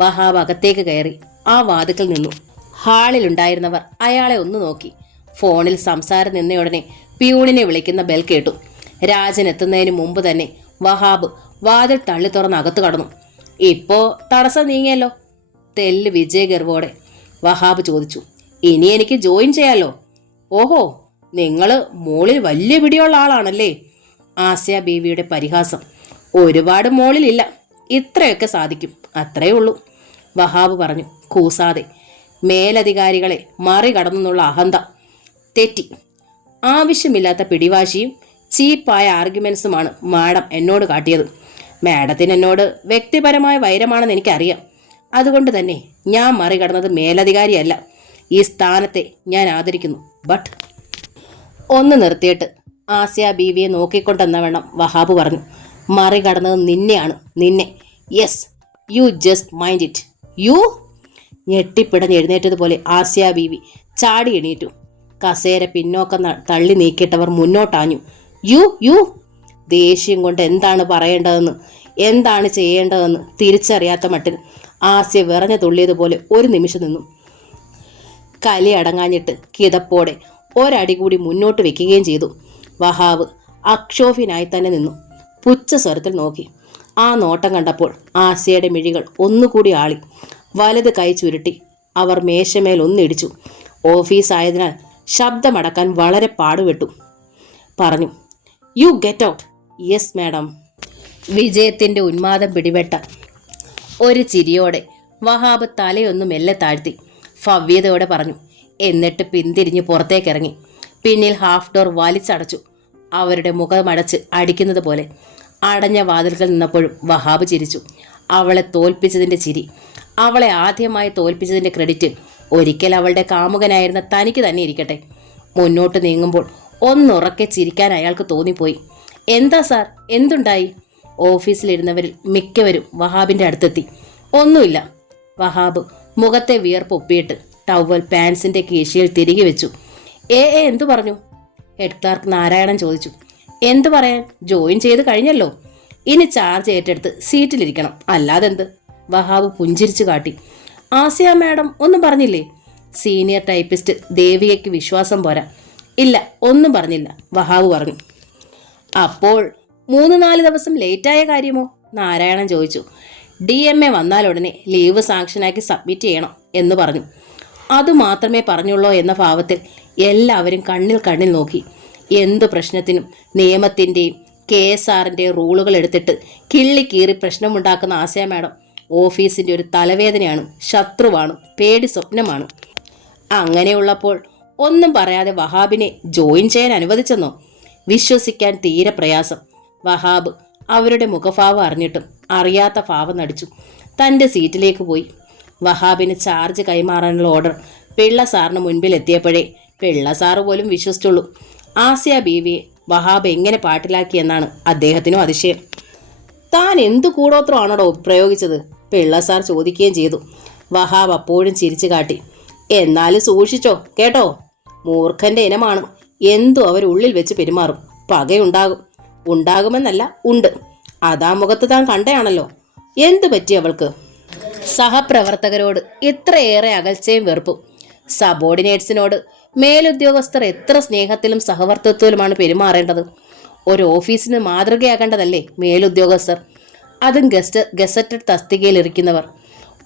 വഹാബ് അകത്തേക്ക് കയറി ആ വാതിക്കൽ നിന്നു. ഹാളിലുണ്ടായിരുന്നവർ അയാളെ ഒന്ന് നോക്കി. ഫോണിൽ സംസാരം നിന്നയുടനെ പിയൂണിനെ വിളിക്കുന്ന ബെൽ കേട്ടു. രാജൻ എത്തുന്നതിന് മുമ്പ് തന്നെ വഹാബ് വാതിൽ തള്ളി തുറന്ന് അകത്ത് കടന്നു. ഇപ്പോ തടസ്സം നീങ്ങിയല്ലോ. തെല്ല് വിജയഗർവോടെ വഹാബ് ചോദിച്ചു. ഇനി എനിക്ക് ജോയിൻ ചെയ്യാലോ? ഓഹോ, നിങ്ങള് മോളിൽ വലിയ പിടിയുള്ള ആളാണല്ലേ? ആസിയ ബീവിയുടെ പരിഹാസം. ഒരുപാട് മോളിലില്ല, ഇത്രയൊക്കെ സാധിക്കും, അത്രയേ ഉള്ളൂ, വഹാബ് പറഞ്ഞു കൂസാതെ. മേലധികാരികളെ മറികടന്നുള്ള അഹന്ത. തെറ്റി. ആവശ്യമില്ലാത്ത പിടിവാശിയും ചീപ്പായ ആർഗ്യുമെൻസുമാണ് മാഡം എന്നോട് കാട്ടിയത്. മാഡത്തിന് എന്നോട് വ്യക്തിപരമായ വൈരമാണെന്ന് എനിക്കറിയാം. അതുകൊണ്ട് തന്നെ ഞാൻ മറികടന്നത് മേലധികാരിയല്ല. ഈ സ്ഥാനത്തെ ഞാൻ ആദരിക്കുന്നു. ബട്ട് ഒന്ന് നിർത്തിയിട്ട് ആസിയ ബീവിയെ നോക്കിക്കൊണ്ടെന്നവണ്ണം വഹാബ് പറഞ്ഞു. മറികടന്നത് നിന്നെയാണ്, നിന്നെ. Yes, you just mind it. You? ഞെട്ടിപ്പിടഞ്ഞ് എഴുന്നേറ്റതുപോലെ ആസിയ ബീവി ചാടി എണീറ്റു. കസേര പിന്നോക്കം തള്ളി നീക്കിയിട്ടവർ മുന്നോട്ടാഞ്ഞു. യു യു ദേഷ്യം കൊണ്ട് എന്താണ് പറയേണ്ടതെന്ന്, എന്താണ് ചെയ്യേണ്ടതെന്ന് തിരിച്ചറിയാത്ത മട്ടിൽ ആസിയ വിറഞ്ഞു തുള്ളിയതുപോലെ ഒരു നിമിഷം നിന്നു. കലി അടങ്ങാഞ്ഞിട്ട് കിതപ്പോടെ ഒരടി കൂടി മുന്നോട്ട് വെക്കുകയും ചെയ്തു. വഹാബ് അക്ഷോഭ്യനായി തന്നെ നിന്നു. പുച്ഛ സ്വരത്തിൽ നോക്കി. ആ നോട്ടം കണ്ടപ്പോൾ ആസിയയുടെ മിഴികൾ ഒന്നുകൂടി ആളി. വലത് കൈ ചുരുട്ടി അവർ മേശമേൽ ഒന്നിടിച്ചു. ഓഫീസായതിനാൽ ശബ്ദമടക്കാൻ വളരെ പാടുപെട്ടു. പറഞ്ഞു, you get out. Yes madam. വിജയത്തിൻ്റെ ഉന്മാദം പിടിപെട്ട ഒരു ചിരിയോടെ വഹാബ് തലയൊന്ന് മെല്ലെ താഴ്ത്തി ഭവ്യതയോടെ പറഞ്ഞു. എന്നിട്ട് പിന്തിരിഞ്ഞ് പുറത്തേക്കിറങ്ങി. പിന്നിൽ ഹാഫ് ഡോർ വലിച്ചടച്ചു. അവരുടെ മുഖമടച്ച് അടിക്കുന്നത് പോലെ. അടഞ്ഞ വാതിൽക്കൽ നിന്നപ്പോഴും വഹാബ് ചിരിച്ചു. അവളെ തോൽപ്പിച്ചതിൻ്റെ ചിരി. അവളെ ആദ്യമായി തോൽപ്പിച്ചതിൻ്റെ ക്രെഡിറ്റ് ഒരിക്കൽ അവളുടെ കാമുകനായിരുന്ന തനിക്ക് തന്നെ ഇരിക്കട്ടെ. മുന്നോട്ട് നീങ്ങുമ്പോൾ ഒന്നുറക്കെ ചിരിക്കാൻ അയാൾക്ക് തോന്നിപ്പോയി. എന്താ സാർ, എന്തുണ്ടായി? ഓഫീസിലിരുന്നവരിൽ മിക്കവരും വഹാബിൻ്റെ അടുത്തെത്തി. ഒന്നുമില്ല. വഹാബ് മുഖത്തെ വിയർപ്പ് ഒപ്പിയിട്ട് ടവൽ പാൻസിൻ്റെ കീശയിൽ തിരികെ വെച്ചു. എന്തു പറഞ്ഞു? ഹെഡ് ക്ലാർക്ക് നാരായണൻ ചോദിച്ചു. എന്തു പറയാൻ, ജോയിൻ ചെയ്ത് കഴിഞ്ഞല്ലോ. ഇനി ചാർജ് ഏറ്റെടുത്ത് സീറ്റിലിരിക്കണം, അല്ലാതെന്ത്? വഹാബ് പുഞ്ചിരിച്ചു കാട്ടി. ആസിയ മാഡം ഒന്നും പറഞ്ഞില്ലേ? സീനിയർ ടൈപ്പിസ്റ്റ് ദേവികയ്ക്ക് വിശ്വാസം പോരാ. ഇല്ല, ഒന്നും പറഞ്ഞില്ല, വഹാബ് പറഞ്ഞു. അപ്പോൾ 3-4 ദിവസം ലേറ്റായ കാര്യമോ? നാരായണൻ ചോദിച്ചു. DMA വന്നാലുടനെ ലീവ് സാങ്ഷനാക്കി സബ്മിറ്റ് ചെയ്യണം എന്ന് പറഞ്ഞു. അതുമാത്രമേ പറഞ്ഞുള്ളൂ എന്ന ഭാവത്തിൽ എല്ലാവരും കണ്ണിൽ നോക്കി. എന്തു പ്രശ്നത്തിനും നിയമത്തിൻ്റെയും KSRൻ്റെയും റൂളുകൾ എടുത്തിട്ട് കിള്ളിക്കീറി പ്രശ്നമുണ്ടാക്കുന്ന ആസിയ മാഡം ഓഫീസിൻ്റെ ഒരു തലവേദനയാണ്, ശത്രുവാണ്, പേടി സ്വപ്നമാണ്. അങ്ങനെയുള്ളപ്പോൾ ഒന്നും പറയാതെ വഹാബിനെ ജോയിൻ ചെയ്യാൻ അനുവദിച്ചെന്നോ? വിശ്വസിക്കാൻ തീരെ പ്രയാസം. വഹാബ് അവരുടെ മുഖഭാവം അറിഞ്ഞിട്ടും അറിയാത്ത ഭാവം നടിച്ചു. തൻ്റെ സീറ്റിലേക്ക് പോയി. വഹാബിന് ചാർജ് കൈമാറാനുള്ള ഓർഡർ പിള്ള സാറിന് മുൻപിൽ എത്തിയപ്പോഴേ പിള്ള സാറ് പോലും വിശ്വസിച്ചുള്ളൂ. ആസിയ ബീവിയെ വഹാബ് എങ്ങനെ പാട്ടിലാക്കിയെന്നാണ് അദ്ദേഹത്തിനും അതിശയം. താൻ എന്തു കൂടോത്രമാണോ പ്രയോഗിച്ചത്? പിള്ള സാർ ചോദിക്കുകയും ചെയ്തു. വഹാബ് അപ്പോഴും ചിരിച്ചു കാട്ടി. എന്നാലും സൂക്ഷിച്ചോ കേട്ടോ, മൂർഖൻ്റെ ഇനമാണ്. എന്തു അവരുള്ളിൽ വെച്ച് പെരുമാറും. പകയുണ്ടാകും. ഉണ്ടാകുമെന്നല്ല, ഉണ്ട്. അതാ മുഖത്ത് താൻ കണ്ടയാണല്ലോ. എന്തു പറ്റി അവൾക്ക്? സഹപ്രവർത്തകരോട് ഇത്രയേറെ അകൽച്ചയും വെറുപ്പും. സബോർഡിനേറ്റ്സിനോട് മേലുദ്യോഗസ്ഥർ എത്ര സ്നേഹത്തിലും സഹവർത്തിത്വത്തിലുമാണ് പെരുമാറേണ്ടത്. ഒരു ഓഫീസിന് മാതൃകയാകേണ്ടതല്ലേ മേലുദ്യോഗസ്ഥർ? അതും ഗസറ്റഡ് തസ്തികയിൽ ഇരിക്കുന്നവർ.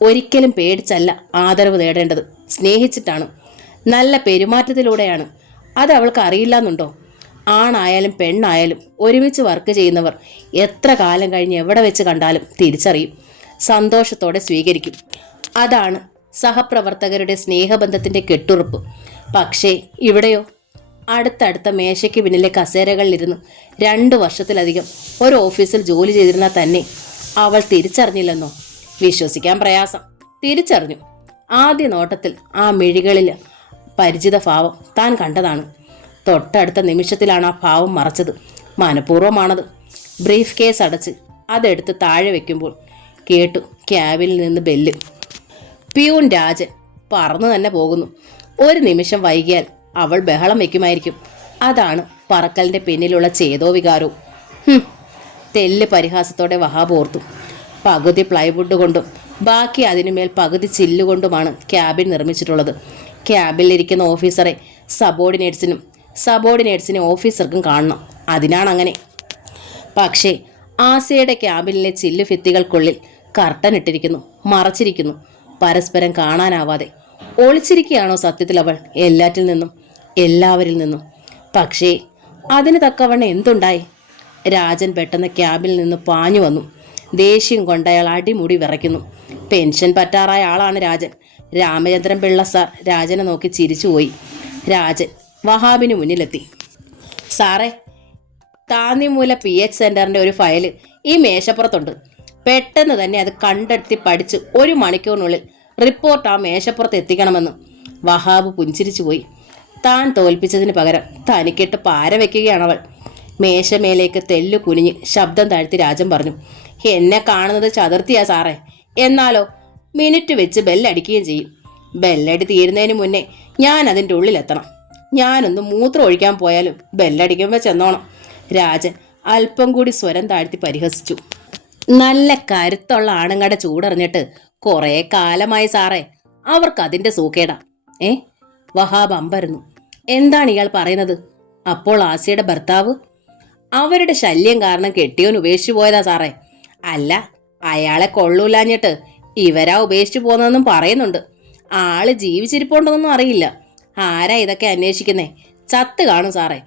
ഒരിക്കലും പേടിച്ചല്ല ആദരവ് നേടേണ്ടത്, സ്നേഹിച്ചിട്ടാണ്, നല്ല പെരുമാറ്റത്തിലൂടെയാണ്. അത് അവൾക്ക് അറിയില്ല എന്നുണ്ടോ? ആണായാലും പെണ്ണായാലും ഒരുമിച്ച് വർക്ക് ചെയ്യുന്നവർ എത്ര കാലം കഴിഞ്ഞ് എവിടെ വെച്ച് കണ്ടാലും തിരിച്ചറിയും, സന്തോഷത്തോടെ സ്വീകരിക്കും. അതാണ് സഹപ്രവർത്തകരുടെ സ്നേഹബന്ധത്തിൻ്റെ കെട്ടുറപ്പ്. പക്ഷേ ഇവിടെയോ? അടുത്തടുത്ത മേശയ്ക്ക് പിന്നിലെ കസേരകളിലിരുന്ന് 2 വർഷത്തിലധികം ഒരു ഓഫീസിൽ ജോലി ചെയ്തിരുന്നാൽ തന്നെ അവൾ തിരിച്ചറിഞ്ഞില്ലെന്നോ? വിശ്വസിക്കാൻ പ്രയാസം. തിരിച്ചറിഞ്ഞു. ആദ്യ നോട്ടത്തിൽ ആ മിഴികളിൽ പരിചിത ഭാവം താൻ കണ്ടതാണ്. തൊട്ടടുത്ത നിമിഷത്തിലാണ് ആ ഭാവം മറച്ചത്. മനഃപൂർവ്വമാണത്. ബ്രീഫ് കേസ് അടച്ച് അതെടുത്ത് താഴെ വെക്കുമ്പോൾ കേട്ടു ക്യാബിനിൽ നിന്ന് ബെല്ല്. പ്യൂൺ രാജൻ പറന്നു തന്നെ പോകുന്നു. ഒരു നിമിഷം വൈകിയാൽ അവൾ ബഹളം വയ്ക്കുമായിരിക്കും. അതാണ് പറക്കലിൻ്റെ പിന്നിലുള്ള ചേതോ വികാരവും. തെല്ല് പരിഹാസത്തോടെ വഹാബ് ഓർത്തു. പകുതി പ്ലൈവുഡ് കൊണ്ടും ബാക്കി അതിനുമേൽ പകുതി ചില്ലുകൊണ്ടുമാണ് ക്യാബിൻ നിർമ്മിച്ചിട്ടുള്ളത്. ക്യാബിനിലിരിക്കുന്ന ഓഫീസറെ സബോർഡിനേറ്റ്സിനെ ഓഫീസർക്കും കാണണം. അതിനാണങ്ങനെ. പക്ഷേ ആസിയയുടെ ക്യാബിനിലെ ചില്ലു ഭിത്തികൾക്കുള്ളിൽ കർട്ടൻ ഇട്ടിരിക്കുന്നു, മറച്ചിരിക്കുന്നു, പരസ്പരം കാണാനാവാതെ. ഒളിച്ചിരിക്കുകയാണോ സത്യത്തിൽ അവൾ എല്ലാറ്റിൽ നിന്നും, എല്ലാവരിൽ നിന്നും? പക്ഷേ അതിന് തക്കവണ്ണം എന്തുണ്ടായി? രാജൻ പെട്ടെന്ന് ക്യാബിൽ നിന്ന് പാഞ്ഞു വന്നു. ദേഷ്യം കൊണ്ടയാൾ അടിമുടി വിറയ്ക്കുന്നു. പെൻഷൻ പറ്റാറായ ആളാണ് രാജൻ. രാമചന്ദ്രൻ പിള്ള സാർ രാജനെ നോക്കി ചിരിച്ചുപോയി. രാജൻ വഹാബിന് മുന്നിലെത്തി. സാറേ, താന്നിമൂല PH സെൻറ്ററിൻ്റെ ഒരു ഫയല് ഈ മേശപ്പുറത്തുണ്ട്. പെട്ടെന്ന് തന്നെ അത് കണ്ടെത്തി പഠിച്ച് 1 മണിക്കൂറിനുള്ളിൽ റിപ്പോർട്ട് ആ മേശപ്പുറത്ത് എത്തിക്കണമെന്ന്. വഹാബ് പുഞ്ചിരിച്ചു പോയി. താൻ തോൽപ്പിച്ചതിന് പകരം തനിക്കിട്ട് പാര വയ്ക്കുകയാണവൾ. മേശമേലേക്ക് തെല്ലു കുനിഞ്ഞ് ശബ്ദം താഴ്ത്തി രാജൻ പറഞ്ഞു. എന്നെ കാണുന്നത് ചതുർത്തിയാ സാറേ. എന്നാലോ മിനിറ്റ് വെച്ച് ബെല്ലടിക്കുകയും ചെയ്യും. ബെല്ലടി തീരുന്നതിന് മുന്നേ ഞാൻ അതിൻ്റെ ഉള്ളിലെത്തണം. ഞാനൊന്ന് മൂത്രം ഒഴിക്കാൻ പോയാലും ബെല്ലടിക്കുമ്പോൾ ചെന്നോണം. രാജൻ അല്പം കൂടി സ്വരം താഴ്ത്തി പരിഹസിച്ചു. നല്ല കരുത്തുള്ള ആണുങ്ങളുടെ ചൂടറിഞ്ഞിട്ട് കുറേ കാലമായി സാറേ. അവർക്കതിൻ്റെ സൂക്കേടാ. വഹാബ് അമ്പരന്നു. എന്താണ് ഇയാൾ പറയുന്നത്? അപ്പോൾ ആസിയുടെ ഭർത്താവ്? അവരുടെ ശല്യം കാരണം കെട്ടിയോൻ ഉപേക്ഷിച്ചു പോയതാ സാറേ. അല്ല, അയാളെ കൊള്ളൂലാഞ്ഞിട്ട് ഇവരാ ഉപേക്ഷിച്ചു പോകുന്നതെന്നും പറയുന്നുണ്ട്. ആള് ജീവിച്ചിരിപ്പുണ്ടെന്നൊന്നും അറിയില്ല. ആരാ ഇതൊക്കെ അന്വേഷിക്കുന്നേ? ചത്ത് കാണും സാറേ.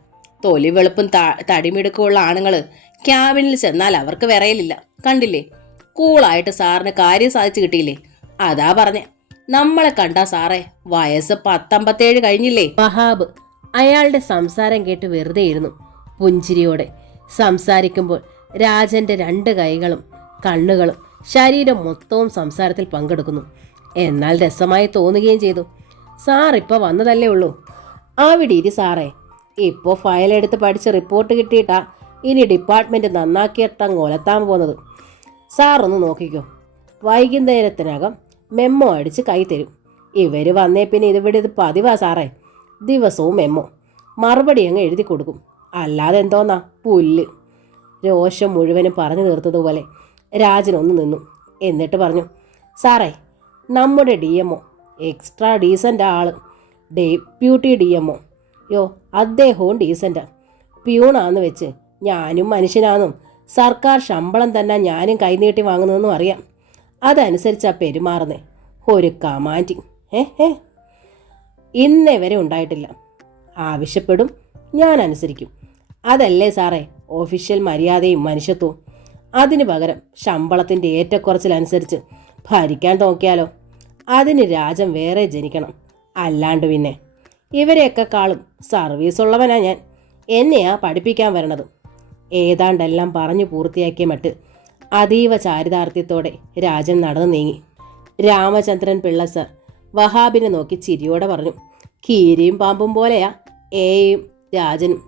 തൊലി വെളുപ്പും തടിമിടുക്കുമുള്ള ആണുങ്ങൾ ക്യാബിനിൽ ചെന്നാൽ അവർക്ക് വിറയലില്ല. കണ്ടില്ലേ, കൂളായിട്ട് സാറിന് കാര്യം സാധിച്ചു കിട്ടിയില്ലേ? അതാ പറഞ്ഞേ, നമ്മളെ കണ്ടാ സാറേ വയസ്സ് 19 കഴിഞ്ഞില്ലേ. വഹാബ് അയാളുടെ സംസാരം കേട്ട് വെറുതെ ഇരുന്നു. പുഞ്ചിരിയോടെ സംസാരിക്കുമ്പോൾ രാജന്റെ 2 കൈകളും കണ്ണുകളും ശരീരം മൊത്തവും സംസാരത്തിൽ പങ്കെടുക്കുന്നു. എന്നാൽ രസമായി തോന്നുകയും ചെയ്തു. സാർ ഇപ്പോൾ വന്നതല്ലേ ഉള്ളൂ. അവിടെ ഇരി സാറേ. ഇപ്പോൾ ഫയലെടുത്ത് പഠിച്ച് റിപ്പോർട്ട് കിട്ടിയിട്ടാ ഇനി ഡിപ്പാർട്ട്മെൻറ്റ് നന്നാക്കിയിട്ടങ്ങ് ഒലത്താൻ പോകുന്നത്. സാറൊന്ന് നോക്കിക്കോ. വൈകുന്നേരത്തിനകം മെമ്മോ അടിച്ച് കൈ തരും. ഇവർ വന്നേ പിന്നെ ഇത് പതിവാ സാറേ. ദിവസവും മെമ്മോ, മറുപടി അങ്ങ് എഴുതി കൊടുക്കും. അല്ലാതെ എന്തോന്നാ പുല്ല്. രോഷം മുഴുവനും പറഞ്ഞു തീർത്തതുപോലെ രാജനൊന്ന് നിന്നു. എന്നിട്ട് പറഞ്ഞു, സാറേ, നമ്മുടെ DMO എക്സ്ട്രാ ഡീസൻ്റ് ആള്, ഡെപ്യൂട്ടി DMO അദ്ദേഹവും ഡീസൻ്റാ. പ്യൂണാന്ന് വെച്ച് ഞാനും മനുഷ്യനാണെന്നും സർക്കാർ ശമ്പളം തന്നെ ഞാനും കൈനീട്ടി വാങ്ങുന്നതെന്നും അറിയാം. അതനുസരിച്ചാ പെരുമാറുന്നേ. ഒരു കമാൻഡിങ് ഇന്നേ വരെ ഉണ്ടായിട്ടില്ല. ആവശ്യപ്പെടും, ഞാൻ അനുസരിക്കും. അതല്ലേ സാറേ ഒഫീഷ്യൽ മര്യാദയും മനുഷ്യത്വവും. അതിനു പകരം ശമ്പളത്തിൻ്റെ ഏറ്റക്കുറച്ചിലനുസരിച്ച് ഭരിക്കാൻ നോക്കിയാലോ? അതിന് രാജൻ വേറെ ജനിക്കണം. അല്ലാണ്ട് പിന്നെ ഇവരെയൊക്കെ കാളും സർവീസുള്ളവനാ ഞാൻ. എന്നെയാ പഠിപ്പിക്കാൻ വരണത്. ഏതാണ്ടെല്ലാം പറഞ്ഞു പൂർത്തിയാക്കിയ മട്ട് അതീവ ചാരിതാർത്ഥ്യത്തോടെ രാജൻ നടന്നു നീങ്ങി. രാമചന്ദ്രൻ പിള്ള സർ വഹാബിനെ നോക്കി ചിരിയോടെ പറഞ്ഞു, കീരിയും പാമ്പും പോലെയാ ഏയും രാജനും.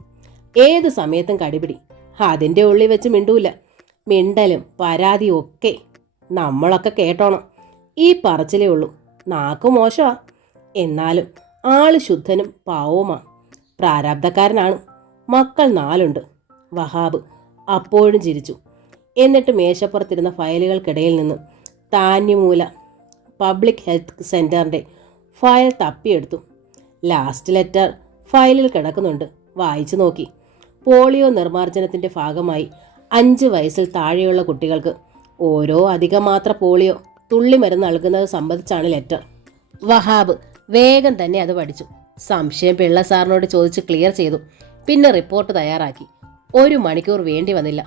ഏതു സമയത്തും കടിപിടി. അതിൻ്റെ ഉള്ളിൽ വെച്ച് മിണ്ടൂല. മിണ്ടലും പരാതിയും ഒക്കെ നമ്മളൊക്കെ കേട്ടോണം. ഈ പറച്ചിലേ ഉള്ളൂ. നാക്ക് മോശമാ, എന്നാലും ആള് ശുദ്ധനും പാവവുമാ. പ്രാരാബ്ധക്കാരനാണ്. മക്കൾ 4 ഉണ്ട്. വഹാബ് അപ്പോഴും ചിരിച്ചു. എന്നിട്ട് മേശപ്പുറത്തിരുന്ന ഫയലുകൾക്കിടയിൽ നിന്ന് താന്യമൂല പബ്ലിക് ഹെൽത്ത് സെൻറ്ററിൻ്റെ ഫയൽ തപ്പിയെടുത്തു. ലാസ്റ്റ് ലെറ്റർ ഫയലിൽ കിടക്കുന്നുണ്ട്. വായിച്ചു നോക്കി. പോളിയോ നിർമ്മാർജ്ജനത്തിൻ്റെ ഭാഗമായി 5 വയസ്സിൽ താഴെയുള്ള കുട്ടികൾക്ക് ഓരോ അധികമാത്ര പോളിയോ തുള്ളിമരുന്ന് നൽകുന്നത് സംബന്ധിച്ചാണ് ലെറ്റർ. വഹാബ് വേഗം തന്നെ അത് പഠിച്ചു. സംശയം പിള്ള സാറിനോട് ചോദിച്ച് ക്ലിയർ ചെയ്തു. പിന്നെ റിപ്പോർട്ട് തയ്യാറാക്കി. 1 മണിക്കൂർ വേണ്ടി വന്നില്ല.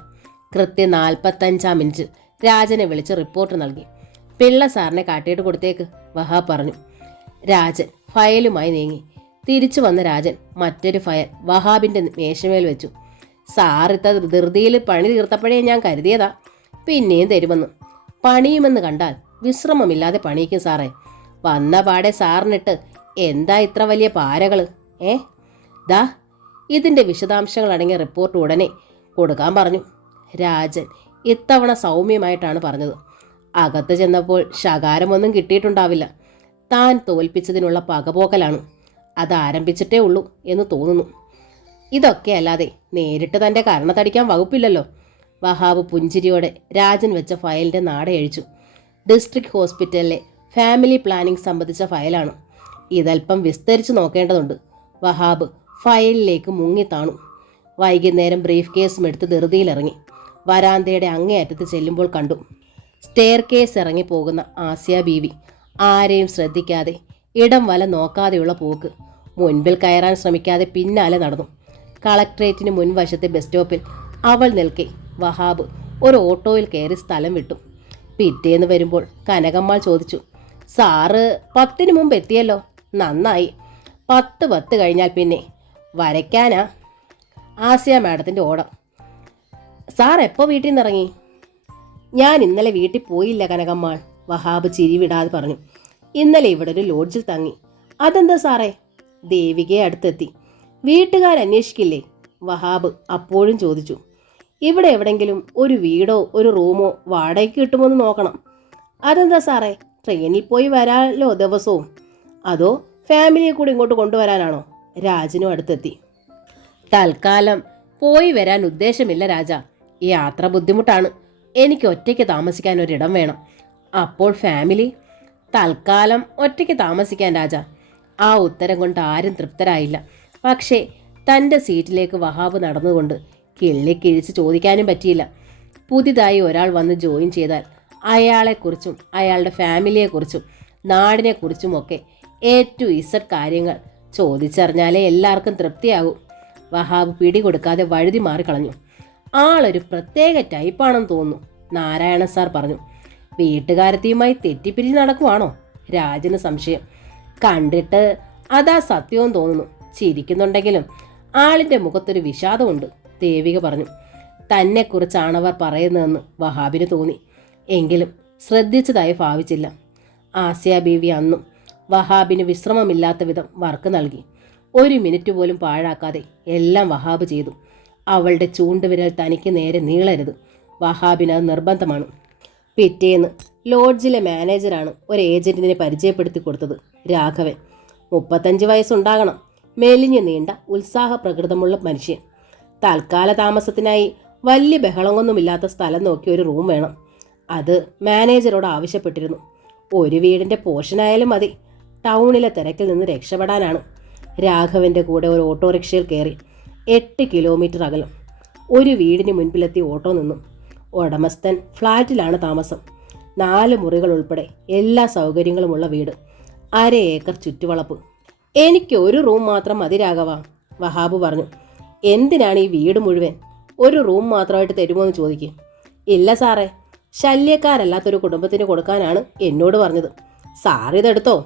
കൃത്യം 45-ാം മിനിറ്റ് രാജനെ വിളിച്ച് റിപ്പോർട്ട് നൽകി. പിള്ള സാറിനെ കാട്ടിയിട്ട് കൊടുത്തേക്ക്, വഹാബ് പറഞ്ഞു. രാജൻ ഫയലുമായി നീങ്ങി. തിരിച്ചു വന്ന രാജൻ മറ്റൊരു ഫയൽ വഹാബിൻ്റെ മേശമേൽ വെച്ചു. സാറിത്ത ധൃതിയിൽ പണി തീർത്തപ്പോഴേ ഞാൻ കരുതിയതാ പിന്നെയും തരുമെന്ന്. പണിയുമെന്ന് കണ്ടാൽ വിശ്രമമില്ലാതെ പണിയിക്കും സാറേ. വന്ന പാടെ സാറിനിട്ട് എന്താ ഇത്ര വലിയ പാരകൾ? ദാ ഇതിൻ്റെ വിശദാംശങ്ങൾ അടങ്ങിയ റിപ്പോർട്ട് ഉടനെ കൊടുക്കാൻ പറഞ്ഞു. രാജൻ ഇത്തവണ സൗമ്യമായിട്ടാണ് പറഞ്ഞത്. അകത്ത് ചെന്നപ്പോൾ ശകാരമൊന്നും കിട്ടിയിട്ടുണ്ടാവില്ല. താൻ തോൽപ്പിച്ചതിനുള്ള പകപോക്കലാണ്. അത് ആരംഭിച്ചിട്ടേ ഉള്ളൂ എന്ന് തോന്നുന്നു. ഇതൊക്കെ അല്ലാതെ നേരിട്ട് തൻ്റെ കരണത്തടിക്കാൻ വകുപ്പില്ലല്ലോ. വഹാബ് പുഞ്ചിരിയോടെ രാജൻ വെച്ച ഫയലിൻ്റെ നാട അഴിച്ചു. ഡിസ്ട്രിക്ട് ഹോസ്പിറ്റലിലെ ഫാമിലി പ്ലാനിംഗ് സംബന്ധിച്ച ഫയലാണ്. ഇതൽപ്പം വിസ്തരിച്ച് നോക്കേണ്ടതുണ്ട്. വഹാബ് ഫയലിലേക്ക് മുങ്ങിത്താണു. വൈകുന്നേരം ബ്രീഫ് കേസും എടുത്ത് ധൃതിയിലിറങ്ങി. വരാന്തയുടെ അങ്ങേയറ്റത്ത് ചെല്ലുമ്പോൾ കണ്ടു സ്റ്റെയർ കേസ് ഇറങ്ങി പോകുന്ന ആസിയ ബീവി. ആരെയും ശ്രദ്ധിക്കാതെ ഇടം വല നോക്കാതെയുള്ള പോക്ക്. മുൻപിൽ കയറാൻ ശ്രമിക്കാതെ പിന്നാലെ നടന്നു. കളക്ട്രേറ്റിന് മുൻവശത്തെ ബസ് സ്റ്റോപ്പിൽ അവൾ നിൽക്കെ വഹാബ് ഒരു ഓട്ടോയിൽ കയറി സ്ഥലം വിട്ടു. പിറ്റേന്ന് വരുമ്പോൾ കനകമ്മാൾ ചോദിച്ചു, സാറ് 10-ന് മുമ്പ് എത്തിയല്ലോ, നന്നായി. 10 കഴിഞ്ഞാൽ പിന്നെ വരയ്ക്കാനാ ആസിയ മാഡത്തിൻ്റെ ഓർഡർ. സാർ എപ്പോൾ വീട്ടിൽ നിന്ന് ഇറങ്ങി? ഞാൻ ഇന്നലെ വീട്ടിൽ പോയില്ല കനകമ്മാൾ, വഹാബ് ചിരി വിടാതെ പറഞ്ഞു. ഇന്നലെ ഇവിടെ ഒരു ലോഡ്ജിൽ തങ്ങി. അതെന്താ സാറേ? ദേവികയെ അടുത്തെത്തി. വീട്ടുകാരന്വേഷിക്കില്ലേ? വഹാബ് അപ്പോഴും ചോദിച്ചു. ഇവിടെ എവിടെങ്കിലും ഒരു വീടോ ഒരു റൂമോ വാടകയ്ക്ക് കിട്ടുമോന്ന് നോക്കണം. അതെന്താ സാറേ, ട്രെയിനിൽ പോയി വരാമല്ലോ ദിവസവും? അതോ ഫാമിലിയെ കൂടി ഇങ്ങോട്ട് കൊണ്ടുവരാനാണോ? രാജനും അടുത്തെത്തി. തൽക്കാലം പോയി വരാൻ ഉദ്ദേശമില്ല രാജ. ഈ യാത്ര ബുദ്ധിമുട്ടാണ്. എനിക്ക് ഒറ്റയ്ക്ക് താമസിക്കാൻ ഒരിടം വേണം. അപ്പോൾ ഫാമിലി? തൽക്കാലം ഒറ്റയ്ക്ക് താമസിക്കാൻ രാജ. ആ ഉത്തരം കൊണ്ട് ആരും തൃപ്തരായില്ല. പക്ഷേ തൻ്റെ സീറ്റിലേക്ക് വഹാബ് നടന്നുകൊണ്ട് കിള്ളിക്കിഴിച്ച് ചോദിക്കാനും പറ്റിയില്ല. പുതിയതായി ഒരാൾ വന്ന് ജോയിൻ ചെയ്താൽ അയാളെക്കുറിച്ചും അയാളുടെ ഫാമിലിയെക്കുറിച്ചും നാടിനെക്കുറിച്ചുമൊക്കെ A to Z കാര്യങ്ങൾ ചോദിച്ചറിഞ്ഞാലേ എല്ലാവർക്കും തൃപ്തിയാകൂ. വഹാബ് പിടികൊടുക്കാതെ വഴുതി മാറിക്കളഞ്ഞു. ആളൊരു പ്രത്യേക ടൈപ്പാണെന്ന് തോന്നുന്നു, നാരായണൻ സാർ പറഞ്ഞു. വീട്ടുകാരത്തിയുമായി തെറ്റിപ്പിരിഞ്ഞ് നടക്കുവാണോ? രാജന് സംശയം. കണ്ടിട്ട് അതാ സത്യവും തോന്നുന്നു. ചിരിക്കുന്നുണ്ടെങ്കിലും ആളിൻ്റെ മുഖത്തൊരു വിഷാദമുണ്ട്, ദേവിക പറഞ്ഞു. തന്നെക്കുറിച്ചാണവർ പറയുന്നതെന്ന് വഹാബിന് തോന്നി. എങ്കിലും ശ്രദ്ധിച്ചതായി ഭാവിച്ചില്ല. ആസിയ ബീവി അന്നും വഹാബിന് വിശ്രമമില്ലാത്ത വിധം വർക്ക് നൽകി. ഒരു മിനിറ്റ് പോലും പാഴാക്കാതെ എല്ലാം വഹാബ് ചെയ്തു. അവളുടെ ചൂണ്ടുവിരൽ തനിക്ക് നേരെ നീളരുത്. വഹാബിന് അത് നിർബന്ധമാണ്. പിറ്റേന്ന് ലോഡ്ജിലെ മാനേജറാണ് ഒരു ഏജന്റിനെ പരിചയപ്പെടുത്തി കൊടുത്തത്, രാഘവൻ. 35 വയസ്സുണ്ടാകണം. മെലിഞ്ഞു നീണ്ട ഉത്സാഹ പ്രകൃതമുള്ള മനുഷ്യൻ. തൽക്കാല താമസത്തിനായി വലിയ ബഹളമൊന്നുമില്ലാത്ത സ്ഥലം നോക്കി ഒരു റൂം വേണം. അത് മാനേജറോട് ആവശ്യപ്പെട്ടിരുന്നു. ഒരു വീടിൻ്റെ പോർഷനായാലും മതി. ടൗണിലെ തിരക്കിൽ നിന്ന് രക്ഷപ്പെടാനാണ്. രാഘവൻ്റെ കൂടെ ഒരു ഓട്ടോറിക്ഷയിൽ കയറി 8 കിലോമീറ്റർ അകലം ഒരു വീടിന് മുൻപിലെത്തി ഓട്ടോ നിന്നു. ഉടമസ്ഥൻ ഫ്ലാറ്റിലാണ് താമസം. 4 മുറികൾ ഉൾപ്പെടെ എല്ലാ സൗകര്യങ്ങളുമുള്ള വീട്. 1/2 ഏക്കർ ചുറ്റുവളപ്പ്. എനിക്ക് ഒരു റൂം മാത്രം മതി രാഘവ, വഹാബ് പറഞ്ഞു. എന്തിനാണ് ഈ വീട് മുഴുവൻ? ഒരു റൂം മാത്രമായിട്ട് തരുമോ എന്ന് ചോദിക്കും. ഇല്ല സാറേ, ശല്യക്കാരല്ലാത്തൊരു കുടുംബത്തിന് കൊടുക്കാനാണ് എന്നോട് പറഞ്ഞത്. സാർ ഇതെടുത്തോ,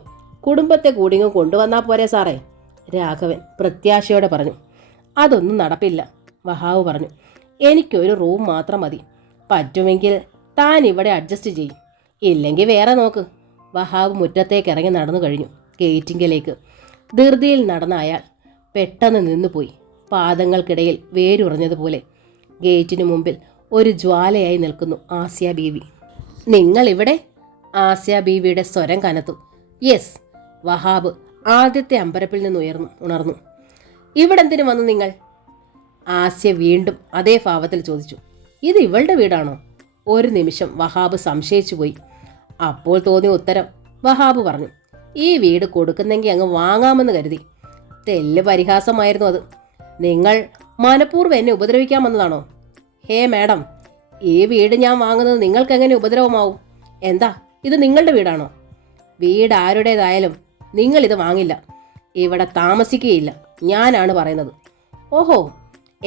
കുടുംബത്തെ കൂടിങ്ങ് കൊണ്ടുവന്നാൽ പോരെ സാറേ, രാഘവൻ പ്രത്യാശയോടെ പറഞ്ഞു. അതൊന്നും നടപ്പില്ല, വഹാബ് പറഞ്ഞു. എനിക്കൊരു റൂം മാത്രം മതി. പറ്റുമെങ്കിൽ താൻ ഇവിടെ അഡ്ജസ്റ്റ് ചെയ്യും, ഇല്ലെങ്കിൽ വേറെ നോക്ക്. വഹാബ് മുറ്റത്തേക്ക് ഇറങ്ങി നടന്നു കഴിഞ്ഞു. ഗേറ്റിങ്കിലേക്ക് ധൃതിയിൽ നടന്ന അയാൾ പെട്ടെന്ന് നിന്നുപോയി. പാദങ്ങൾക്കിടയിൽ വേരുറഞ്ഞതുപോലെ. ഗേറ്റിനു മുമ്പിൽ ഒരു ജ്വാലയായി നിൽക്കുന്നു ആസിയ ബീവി. നിങ്ങളിവിടെ? ആസിയ ബീവിയുടെ സ്വരം കനത്തു. യെസ്. വഹാബ് ആദ്യത്തെ അമ്പരപ്പിൽ നിന്ന് ഉണർന്നു. ഇവിടെന്തിനു വന്നു നിങ്ങൾ? ആസിയ വീണ്ടും അതേ ഭാവത്തിൽ ചോദിച്ചു. ഇത് ഇവളുടെ വീടാണോ? ഒരു നിമിഷം വഹാബ് സംശയിച്ചു പോയി. അപ്പോൾ തോന്നിയ ഉത്തരം വഹാബ് പറഞ്ഞു. ഈ വീട് കൊടുക്കുന്നെങ്കിൽ അങ്ങ് വാങ്ങാമെന്ന് കരുതി. തെല്ല് പരിഹാസമായിരുന്നു അത്. നിങ്ങൾ മനഃപൂർവ്വം എന്നെ ഉപദ്രവിക്കാൻ വന്നതാണോ? ഹേ മാഡം, ഈ വീട് ഞാൻ വാങ്ങുന്നത് നിങ്ങൾക്ക് എങ്ങനെ ഉപദ്രവമാവും? എന്താ ഇത് നിങ്ങളുടെ വീടാണോ? വീട് ആരുടേതായാലും നിങ്ങളിത് വാങ്ങില്ല. ഇവിടെ താമസിക്കുകയില്ല. ഞാനാണ് പറയുന്നത്. ഓഹോ,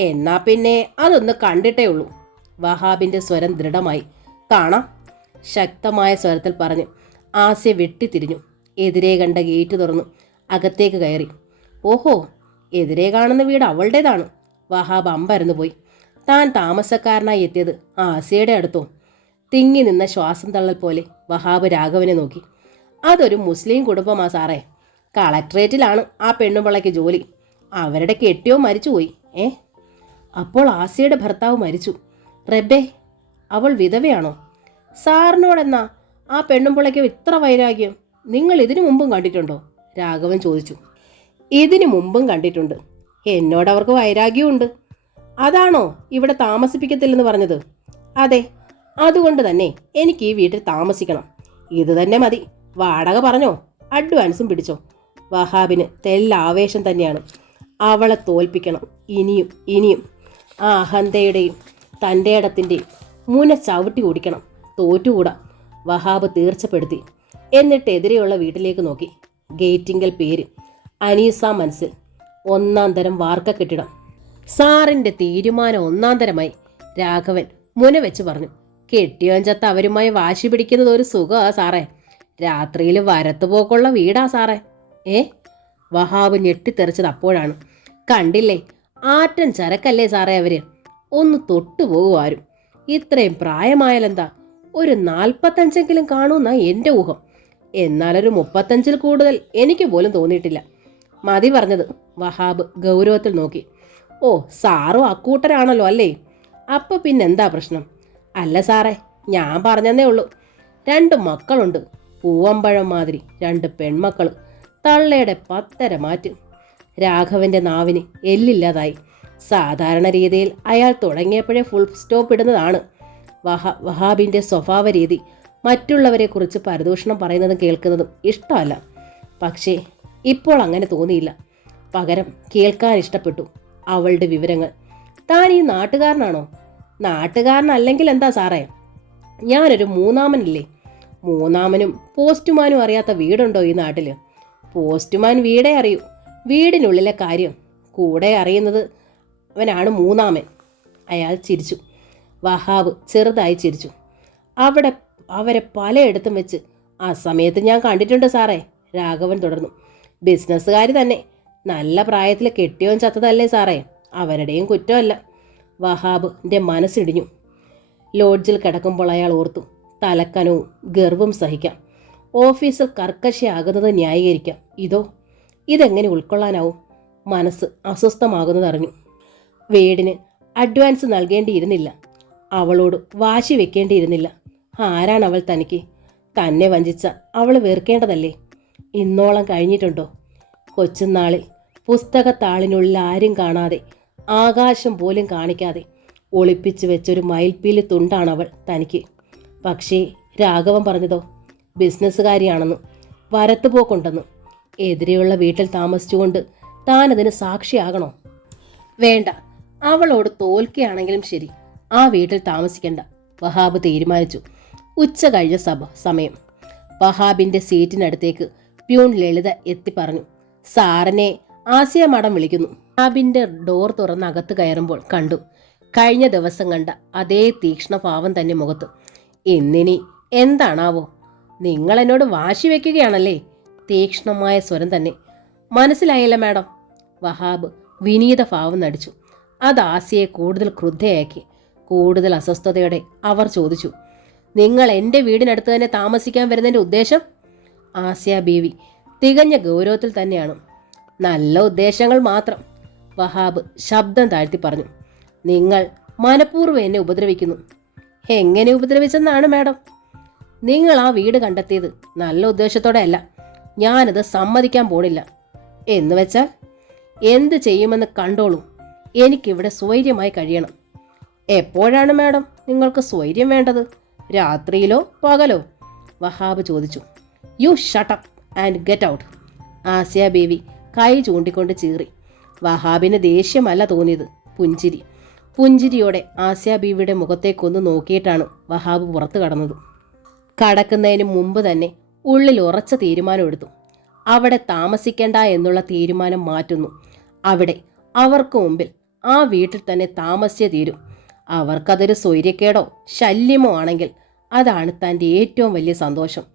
എന്നാ പിന്നെ അതൊന്ന് കണ്ടിട്ടേ ഉള്ളൂ. വഹാബിൻ്റെ സ്വരം ദൃഢമായി. കാണാം, ശക്തമായ സ്വരത്തിൽ പറഞ്ഞ് ആസിയ വെട്ടിത്തിരിഞ്ഞു. എതിരെ കണ്ട ഗേറ്റ് തുറന്നു അകത്തേക്ക് കയറി. ഓഹോ, എതിരെ കാണുന്ന വീട് അവളുടേതാണ്. വഹാബ് അമ്പരന്നു പോയി. താൻ താമസക്കാരനായി എത്തിയത് ആസിയയുടെ അടുത്തോ? തിങ്ങി നിന്ന ശ്വാസം തള്ളൽ പോലെ വഹാബ് രാഘവനെ നോക്കി. അതൊരു മുസ്ലിം കുടുംബമാ സാറേ. കളക്ട്രേറ്റിലാണ് ആ പെണ്ണുപിള്ളയ്ക്ക് ജോലി. അവരുടെ കെട്ടിയോ മരിച്ചുപോയി. അപ്പോൾ ആസിയയുടെ ഭർത്താവ് മരിച്ചു. റബ്ബേ, അവൾ വിധവയാണോ? സാറിനോടെന്നാ ആ പെണ്ണുപിള്ളയ്ക്ക് ഇത്ര വൈരാഗ്യം? നിങ്ങൾ ഇതിനു മുമ്പും കണ്ടിട്ടുണ്ടോ? രാഘവൻ ചോദിച്ചു. ഇതിനു മുമ്പും കണ്ടിട്ടുണ്ട്. എന്നോടവർക്ക് വൈരാഗ്യമുണ്ട്. അതാണോ ഇവിടെ താമസിപ്പിക്കത്തില്ലെന്ന് പറഞ്ഞത്? അതെ, അതുകൊണ്ട് തന്നെ എനിക്ക് ഈ വീട്ടിൽ താമസിക്കണം. ഇത് തന്നെ മതി. വാടക പറഞ്ഞോ, അഡ്വാൻസും പിടിച്ചോ. വഹാബിന് തെല്ലാവേശം തന്നെയാണ്. അവളെ തോൽപ്പിക്കണം, ഇനിയും ഇനിയും. ആ അഹന്തയുടെയും തൻ്റെ ഇടത്തിൻ്റെയും മുന ചവിട്ടി ഓടിക്കണം. തോറ്റുകൂടാ, വഹാബ് തീർച്ചപ്പെടുത്തി. എന്നിട്ട് എതിരെയുള്ള വീട്ടിലേക്ക് നോക്കി. ഗേറ്റിങ്കൽ പേര് അനീസ മൻസിൽ, 1-ാം തരം വാർക്ക കെട്ടിടം. സാറിൻ്റെ തീരുമാനം 1-ാം തരമായി, രാഘവൻ മുന വെച്ച് പറഞ്ഞു. കെട്ടിയോൻ ചത്ത അവരുമായി വാശി പിടിക്കുന്നത് ഒരു സുഖമാ സാറേ. രാത്രിയിൽ വരത്തുപോക്കുള്ള വീടാ സാറേ. വഹാബ് ഞെട്ടിത്തെറിച്ചത് അപ്പോഴാണ്. കണ്ടില്ലേ, ആറ്റൻ ചരക്കല്ലേ സാറേ അവര്. ഒന്ന് തൊട്ടുപോകും ആരും. ഇത്രയും പ്രായമായാലെന്താ, ഒരു 45 കാണുമെന്നാ എൻ്റെ ഊഹം. എന്നാലൊരു 35 കൂടുതൽ എനിക്ക് പോലും തോന്നിയിട്ടില്ല. മതി പറഞ്ഞത്. വഹാബ് ഗൗരവത്തിൽ നോക്കി. ഓ, സാറും അക്കൂട്ടരാണല്ലോ അല്ലേ? അപ്പം പിന്നെന്താ പ്രശ്നം? അല്ല സാറേ, ഞാൻ പറഞ്ഞതേ ഉള്ളൂ. 2 മക്കളുണ്ട്. പൂവമ്പഴം മാതിരി 2 പെൺമക്കൾ. തള്ളയുടെ 10 മാറ്റ്. രാഘവൻ്റെ നാവിന് എല്ലില്ലാതായി. സാധാരണ രീതിയിൽ അയാൾ തുടങ്ങിയപ്പോഴേ ഫുൾ സ്റ്റോപ്പ് ഇടുന്നതാണ്. വഹാബിൻ്റെ സ്വഭാവ രീതി മറ്റുള്ളവരെക്കുറിച്ച് പരദൂഷണം പറയുന്നതും കേൾക്കുന്നതും ഇഷ്ടമല്ല. പക്ഷേ ഇപ്പോൾ അങ്ങനെ തോന്നിയില്ല. പകരം കേൾക്കാൻ ഇഷ്ടപ്പെട്ടു അവളുടെ വിവരങ്ങൾ. താൻ ഈ നാട്ടുകാരനാണോ? നാട്ടുകാരനല്ലെങ്കിൽ എന്താ സാറേ, ഞാനൊരു മൂന്നാമനല്ലേ. മൂന്നാമനും പോസ്റ്റ്മാനും അറിയാത്ത വീടുണ്ടോ ഈ നാട്ടിൽ? പോസ്റ്റ്മാൻ വീടേ അറിയൂ, വീടിനുള്ളിലെ കാര്യം കൂടെ അറിയുന്നത് അവനാണ് മൂന്നാമൻ. അയാൾ ചിരിച്ചു. വഹാബ് ചെറുതായി ചിരിച്ചു. അവരെ പലയിടത്തും വെച്ച് ആ സമയത്ത് ഞാൻ കണ്ടിട്ടുണ്ട് സാറേ. രാഘവൻ തുടർന്നു. ബിസിനസ്സുകാർ തന്നെ. നല്ല പ്രായത്തിൽ കെട്ടിയോൻ ചത്തതല്ലേ സാറേ, അവരുടെയും കുറ്റമല്ല. വഹാബിൻ്റെ മനസ്സിടിഞ്ഞു. ലോഡ്ജിൽ കിടക്കുമ്പോൾ അയാൾ ഓർത്തു, തലക്കനവും ഗർവും സഹിക്കാം, ഓഫീസിൽ കർക്കശയാകുന്നത് ന്യായീകരിക്കാം, ഇതെങ്ങനെ ഉൾക്കൊള്ളാനാവും? മനസ്സ് അസ്വസ്ഥമാകുന്നതറിഞ്ഞു. വീടിന് അഡ്വാൻസ് നൽകേണ്ടിയിരുന്നില്ല, അവളോട് വാശി വെക്കേണ്ടിയിരുന്നില്ല. ആരാണ് അവൾ തനിക്ക്? തന്നെ വഞ്ചിച്ച അവൾ വെറുക്കേണ്ടതല്ലേ? ഇന്നോളം കഴിഞ്ഞിട്ടുണ്ടോ? കൊച്ചുനാളിൽ പുസ്തകത്താളിനുള്ളിൽ ആരും കാണാതെ, ആകാശം പോലും കാണിക്കാതെ ഒളിപ്പിച്ചു വെച്ചൊരു മയിൽപ്പീലി തുണ്ടാണവൾ തനിക്ക്. പക്ഷേ രാഘവൻ പറഞ്ഞതോ ബിസിനസ്സുകാരിയാണെന്നും വരത്തുപോക്കുണ്ടെന്നും. എതിരെയുള്ള വീട്ടിൽ താമസിച്ചുകൊണ്ട് താനതിന് സാക്ഷിയാകണോ? വേണ്ട, അവളോട് തോൽക്കുകയാണെങ്കിലും ശരി, ആ വീട്ടിൽ താമസിക്കണ്ട. വഹാബ് തീരുമാനിച്ചു. ഉച്ച കഴിഞ്ഞ സമയം വഹാബിൻ്റെ സീറ്റിനടുത്തേക്ക് പ്യൂൺ ലളിത എത്തി പറഞ്ഞു, സാറിനെ ആസിയ മാഡം വിളിക്കുന്നു. വഹാബിൻ്റെ ഡോർ തുറന്ന് അകത്ത് കയറുമ്പോൾ കണ്ടു കഴിഞ്ഞ ദിവസം കണ്ട അതേ തീക്ഷ്ണഭാവം തന്നെ മുഖത്ത്. ഇന്നിനി എന്താണാവോ? നിങ്ങൾ എന്നോട് വാശി വയ്ക്കുകയാണല്ലേ? തീക്ഷ്ണമായ സ്വരം തന്നെ. മനസ്സിലായില്ല മാഡം. വഹാബ് വിനീത ഭാവം നടിച്ചു. അത് ആസിയെ കൂടുതൽ ക്രുദ്ധയാക്കി. കൂടുതൽ അസ്വസ്ഥതയോടെ അവർ ചോദിച്ചു, നിങ്ങൾ എൻ്റെ വീടിനടുത്ത് തന്നെ താമസിക്കാൻ വരുന്നതിൻ്റെ ഉദ്ദേശം? ആസിയ ബീവി തികഞ്ഞ ഗൗരവത്തിൽ തന്നെയാണ്. നല്ല ഉദ്ദേശങ്ങൾ മാത്രം. വഹാബ് ശബ്ദം താഴ്ത്തി പറഞ്ഞു. നിങ്ങൾ മനഃപൂർവ്വം എന്നെ ഉപദ്രവിക്കുന്നു. എങ്ങനെ ഉപദ്രവിച്ചെന്നാണ് മാഡം? നിങ്ങൾ ആ വീട് കണ്ടെത്തിയത് നല്ല ഉദ്ദേശത്തോടെ അല്ല. ഞാനത് സമ്മതിക്കാൻ പോണില്ല. എന്ന് വെച്ചാൽ എന്ത് ചെയ്യുമെന്ന് കണ്ടോളൂ. എനിക്കിവിടെ സ്വൈര്യമായി കഴിയണം. എപ്പോഴാണ് മാഡം നിങ്ങൾക്ക് സ്വൈര്യം വേണ്ടത്? രാത്രിയിലോ പകലോ? വഹാബ് ചോദിച്ചു. You shut up and get out. Asiya baby കൈ ചൂണ്ടിക്കൊണ്ട് ചീറി. വഹാബിന് ദേഷ്യമല്ല തോന്നിയത്, പുഞ്ചിരി. പുഞ്ചിരിയോടെ ആസിയ ബീവിയുടെ മുഖത്തേക്കൊന്ന് നോക്കിയിട്ടാണ് വഹാബ് പുറത്തു കടന്നത്. കടക്കുന്നതിന് മുമ്പ് തന്നെ ഉള്ളിൽ ഉറച്ച തീരുമാനമെടുത്തു. അവിടെ താമസിക്കേണ്ട എന്നുള്ള തീരുമാനം മാറ്റുന്നു. അവിടെ അവർക്ക് മുമ്പിൽ ആ വീട്ടിൽ തന്നെ താമസിച്ചേ തീരും. അവർക്കതൊരു സ്വൈര്യക്കേടോ ശല്യമോ ആണെങ്കിൽ അതാണ് തൻ്റെ ഏറ്റവും വലിയ സന്തോഷം.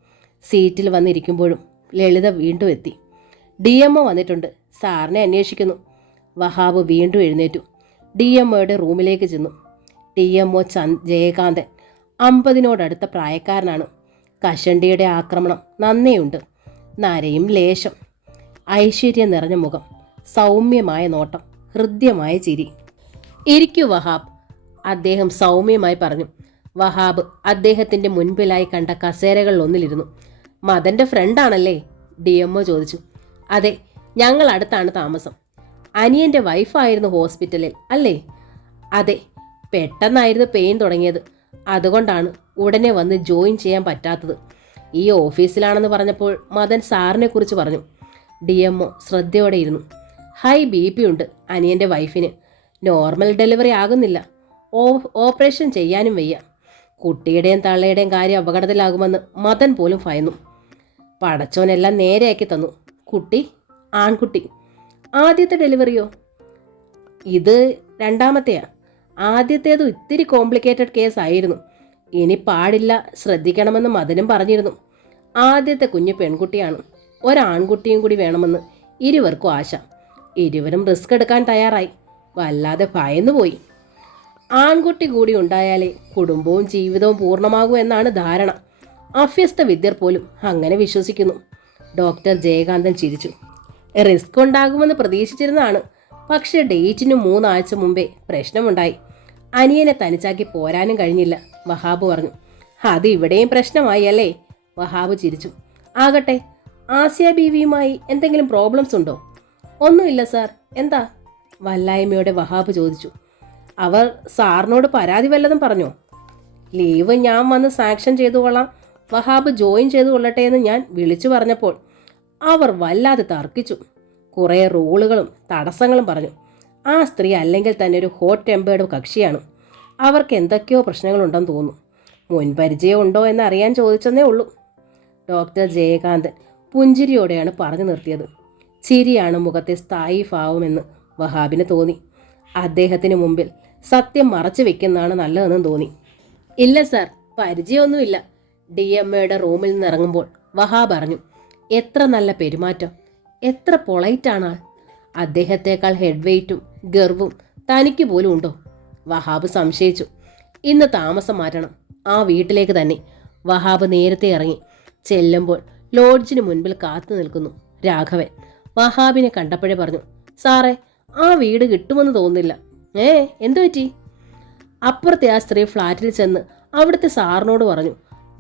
സീറ്റിൽ വന്നിരിക്കുമ്പോഴും ലളിത വീണ്ടും എത്തി. DMO വന്നിട്ടുണ്ട്, സാറിനെ അന്വേഷിക്കുന്നു. വഹാബ് വീണ്ടും എഴുന്നേറ്റു. DMOയുടെ റൂമിലേക്ക് ചെന്നു. DMO ജയകാന്തൻ 50നോടടുത്ത പ്രായക്കാരനാണ്. കഷണ്ടിയുടെ ആക്രമണം നന്നേയുണ്ട്. നരയും ലേശം. ഐശ്വര്യം നിറഞ്ഞ മുഖം, സൗമ്യമായ നോട്ടം, ഹൃദ്യമായ ചിരി. ഇരിക്കൂ വഹാബ്, അദ്ദേഹം സൗമ്യമായി പറഞ്ഞു. വഹാബ് അദ്ദേഹത്തിൻ്റെ മുൻപിലായി കണ്ട കസേരകളിലൊന്നിലിരുന്നു. മദൻ്റെ ഫ്രണ്ടാണല്ലേ? DMO ചോദിച്ചു. അതെ, ഞങ്ങൾ അടുത്താണ് താമസം. അനിയൻ്റെ വൈഫായിരുന്നു ഹോസ്പിറ്റലിൽ അല്ലേ? അതെ, പെട്ടെന്നായിരുന്നു പെയിൻ തുടങ്ങിയത്. അതുകൊണ്ടാണ് ഉടനെ വന്ന് ജോയിൻ ചെയ്യാൻ പറ്റാത്തത്. ഈ ഓഫീസിലാണെന്ന് പറഞ്ഞപ്പോൾ മദൻ സാറിനെ കുറിച്ച് പറഞ്ഞു. DMO ശ്രദ്ധയോടെ ഇരുന്നു. ഹൈ BP ഉണ്ട് അനിയൻ്റെ വൈഫിന്. നോർമൽ ഡെലിവറി ആകുന്നില്ല. ഓപ്പറേഷൻ ചെയ്യാനും വയ്യ. കുട്ടിയുടെയും തള്ളയുടെയും കാര്യം അപകടത്തിലാകുമെന്ന് മദൻ പോലും ഭയന്നു. പടച്ചോനെല്ലാം നേരെയാക്കി തന്നു. കുട്ടി ആൺകുട്ടി. ആദ്യത്തെ ഡെലിവറിയോ? ഇത് രണ്ടാമത്തെയാ. ആദ്യത്തേത് ഇത്തിരി കോംപ്ലിക്കേറ്റഡ് കേസ് ആയിരുന്നു. ഇനി പാടില്ല, ശ്രദ്ധിക്കണമെന്ന് മദനും പറഞ്ഞിരുന്നു. ആദ്യത്തെ കുഞ്ഞ് പെൺകുട്ടിയാണ്. ഒരാൺകുട്ടിയും കൂടി വേണമെന്ന് ഇരുവർക്കും ആശ. ഇരുവരും റിസ്ക് എടുക്കാൻ തയ്യാറായി. വല്ലാതെ ഭയന്നുപോയി. ആൺകുട്ടി കൂടി ഉണ്ടായാലേ കുടുംബവും ജീവിതവും പൂർണ്ണമാകൂ എന്നാണ് ധാരണ. അഭ്യസ്ത വിദ്യർ പോലും അങ്ങനെ വിശ്വസിക്കുന്നു. ഡോക്ടർ ജയകാന്തൻ ചിരിച്ചു. റിസ്ക് ഉണ്ടാകുമെന്ന് പ്രതീക്ഷിച്ചിരുന്നതാണ്. പക്ഷേ ഡേറ്റിന് 3 ആഴ്ച മുമ്പേ പ്രശ്നമുണ്ടായി. അനിയനെ തനിച്ചാക്കി പോരാനും കഴിഞ്ഞില്ല, വഹാബ് പറഞ്ഞു. അത് ഇവിടെയും പ്രശ്നമായി അല്ലേ? വഹാബ് ചിരിച്ചു. ആകട്ടെ, ആസിയ ബീവിയുമായി എന്തെങ്കിലും പ്രോബ്ലംസ് ഉണ്ടോ? ഒന്നുമില്ല സാർ. എന്താ? വല്ലായ്മയോടെ വഹാബ് ചോദിച്ചു. അവർ സാറിനോട് പരാതി വല്ലതും പറഞ്ഞോ? ലീവ് ഞാൻ വന്ന് സാങ്ഷൻ ചെയ്തു കൊള്ളാം, വഹാബ് ജോയിൻ ചെയ്തു കൊള്ളട്ടെ എന്ന് ഞാൻ വിളിച്ചു പറഞ്ഞപ്പോൾ അവർ വല്ലാതെ തർക്കിച്ചു. കുറേ റൂളുകളും തടസ്സങ്ങളും പറഞ്ഞു. ആ സ്ത്രീ അല്ലെങ്കിൽ തന്നെ ഒരു ഹോട്ട് ടെമ്പേർഡ് കക്ഷിയാണ്. അവർക്ക് എന്തൊക്കെയോ പ്രശ്നങ്ങളുണ്ടെന്ന് തോന്നുന്നു. മുൻപരിചയം ഉണ്ടോ എന്നറിയാൻ ചോദിച്ചെന്നേ ഉള്ളൂ. ഡോക്ടർ ജയകാന്തൻ പുഞ്ചിരിയോടെയാണ് പറഞ്ഞു നിർത്തിയത്. ചിരിയാണ് മുഖത്തെ സ്ഥായി ഭാവമെന്ന് വഹാബിന് തോന്നി. അദ്ദേഹത്തിന് മുമ്പിൽ സത്യം മറച്ചു വെക്കുന്നതാണ് നല്ലതെന്നും തോന്നി. ഇല്ല സാർ, പരിചയമൊന്നുമില്ല. DMAയുടെ റൂമിൽ നിന്ന് ഇറങ്ങുമ്പോൾ വഹാബ് പറഞ്ഞു. എത്ര നല്ല പെരുമാറ്റം, എത്ര പൊളൈറ്റാണ് ആൾ. അദ്ദേഹത്തെക്കാൾ ഹെഡ് വെയ്റ്റും ഗർവും തനിക്ക് പോലും ഉണ്ടോ? വഹാബ് സംശയിച്ചു. ഇന്ന് താമസം മാറ്റണം, ആ വീട്ടിലേക്ക് തന്നെ. വഹാബ് നേരത്തെ ഇറങ്ങി. ചെല്ലുമ്പോൾ ലോഡ്ജിന് മുൻപിൽ കാത്തു നിൽക്കുന്നു രാഘവൻ. വഹാബിനെ കണ്ടപ്പോഴേ പറഞ്ഞു, സാറേ, ആ വീട് കിട്ടുമെന്ന് തോന്നുന്നില്ല. എന്തു പറ്റി? അപ്പുറത്തെ ആ സ്ത്രീ ഫ്ലാറ്റിൽ ചെന്ന് അവിടുത്തെ സാറിനോട് പറഞ്ഞു,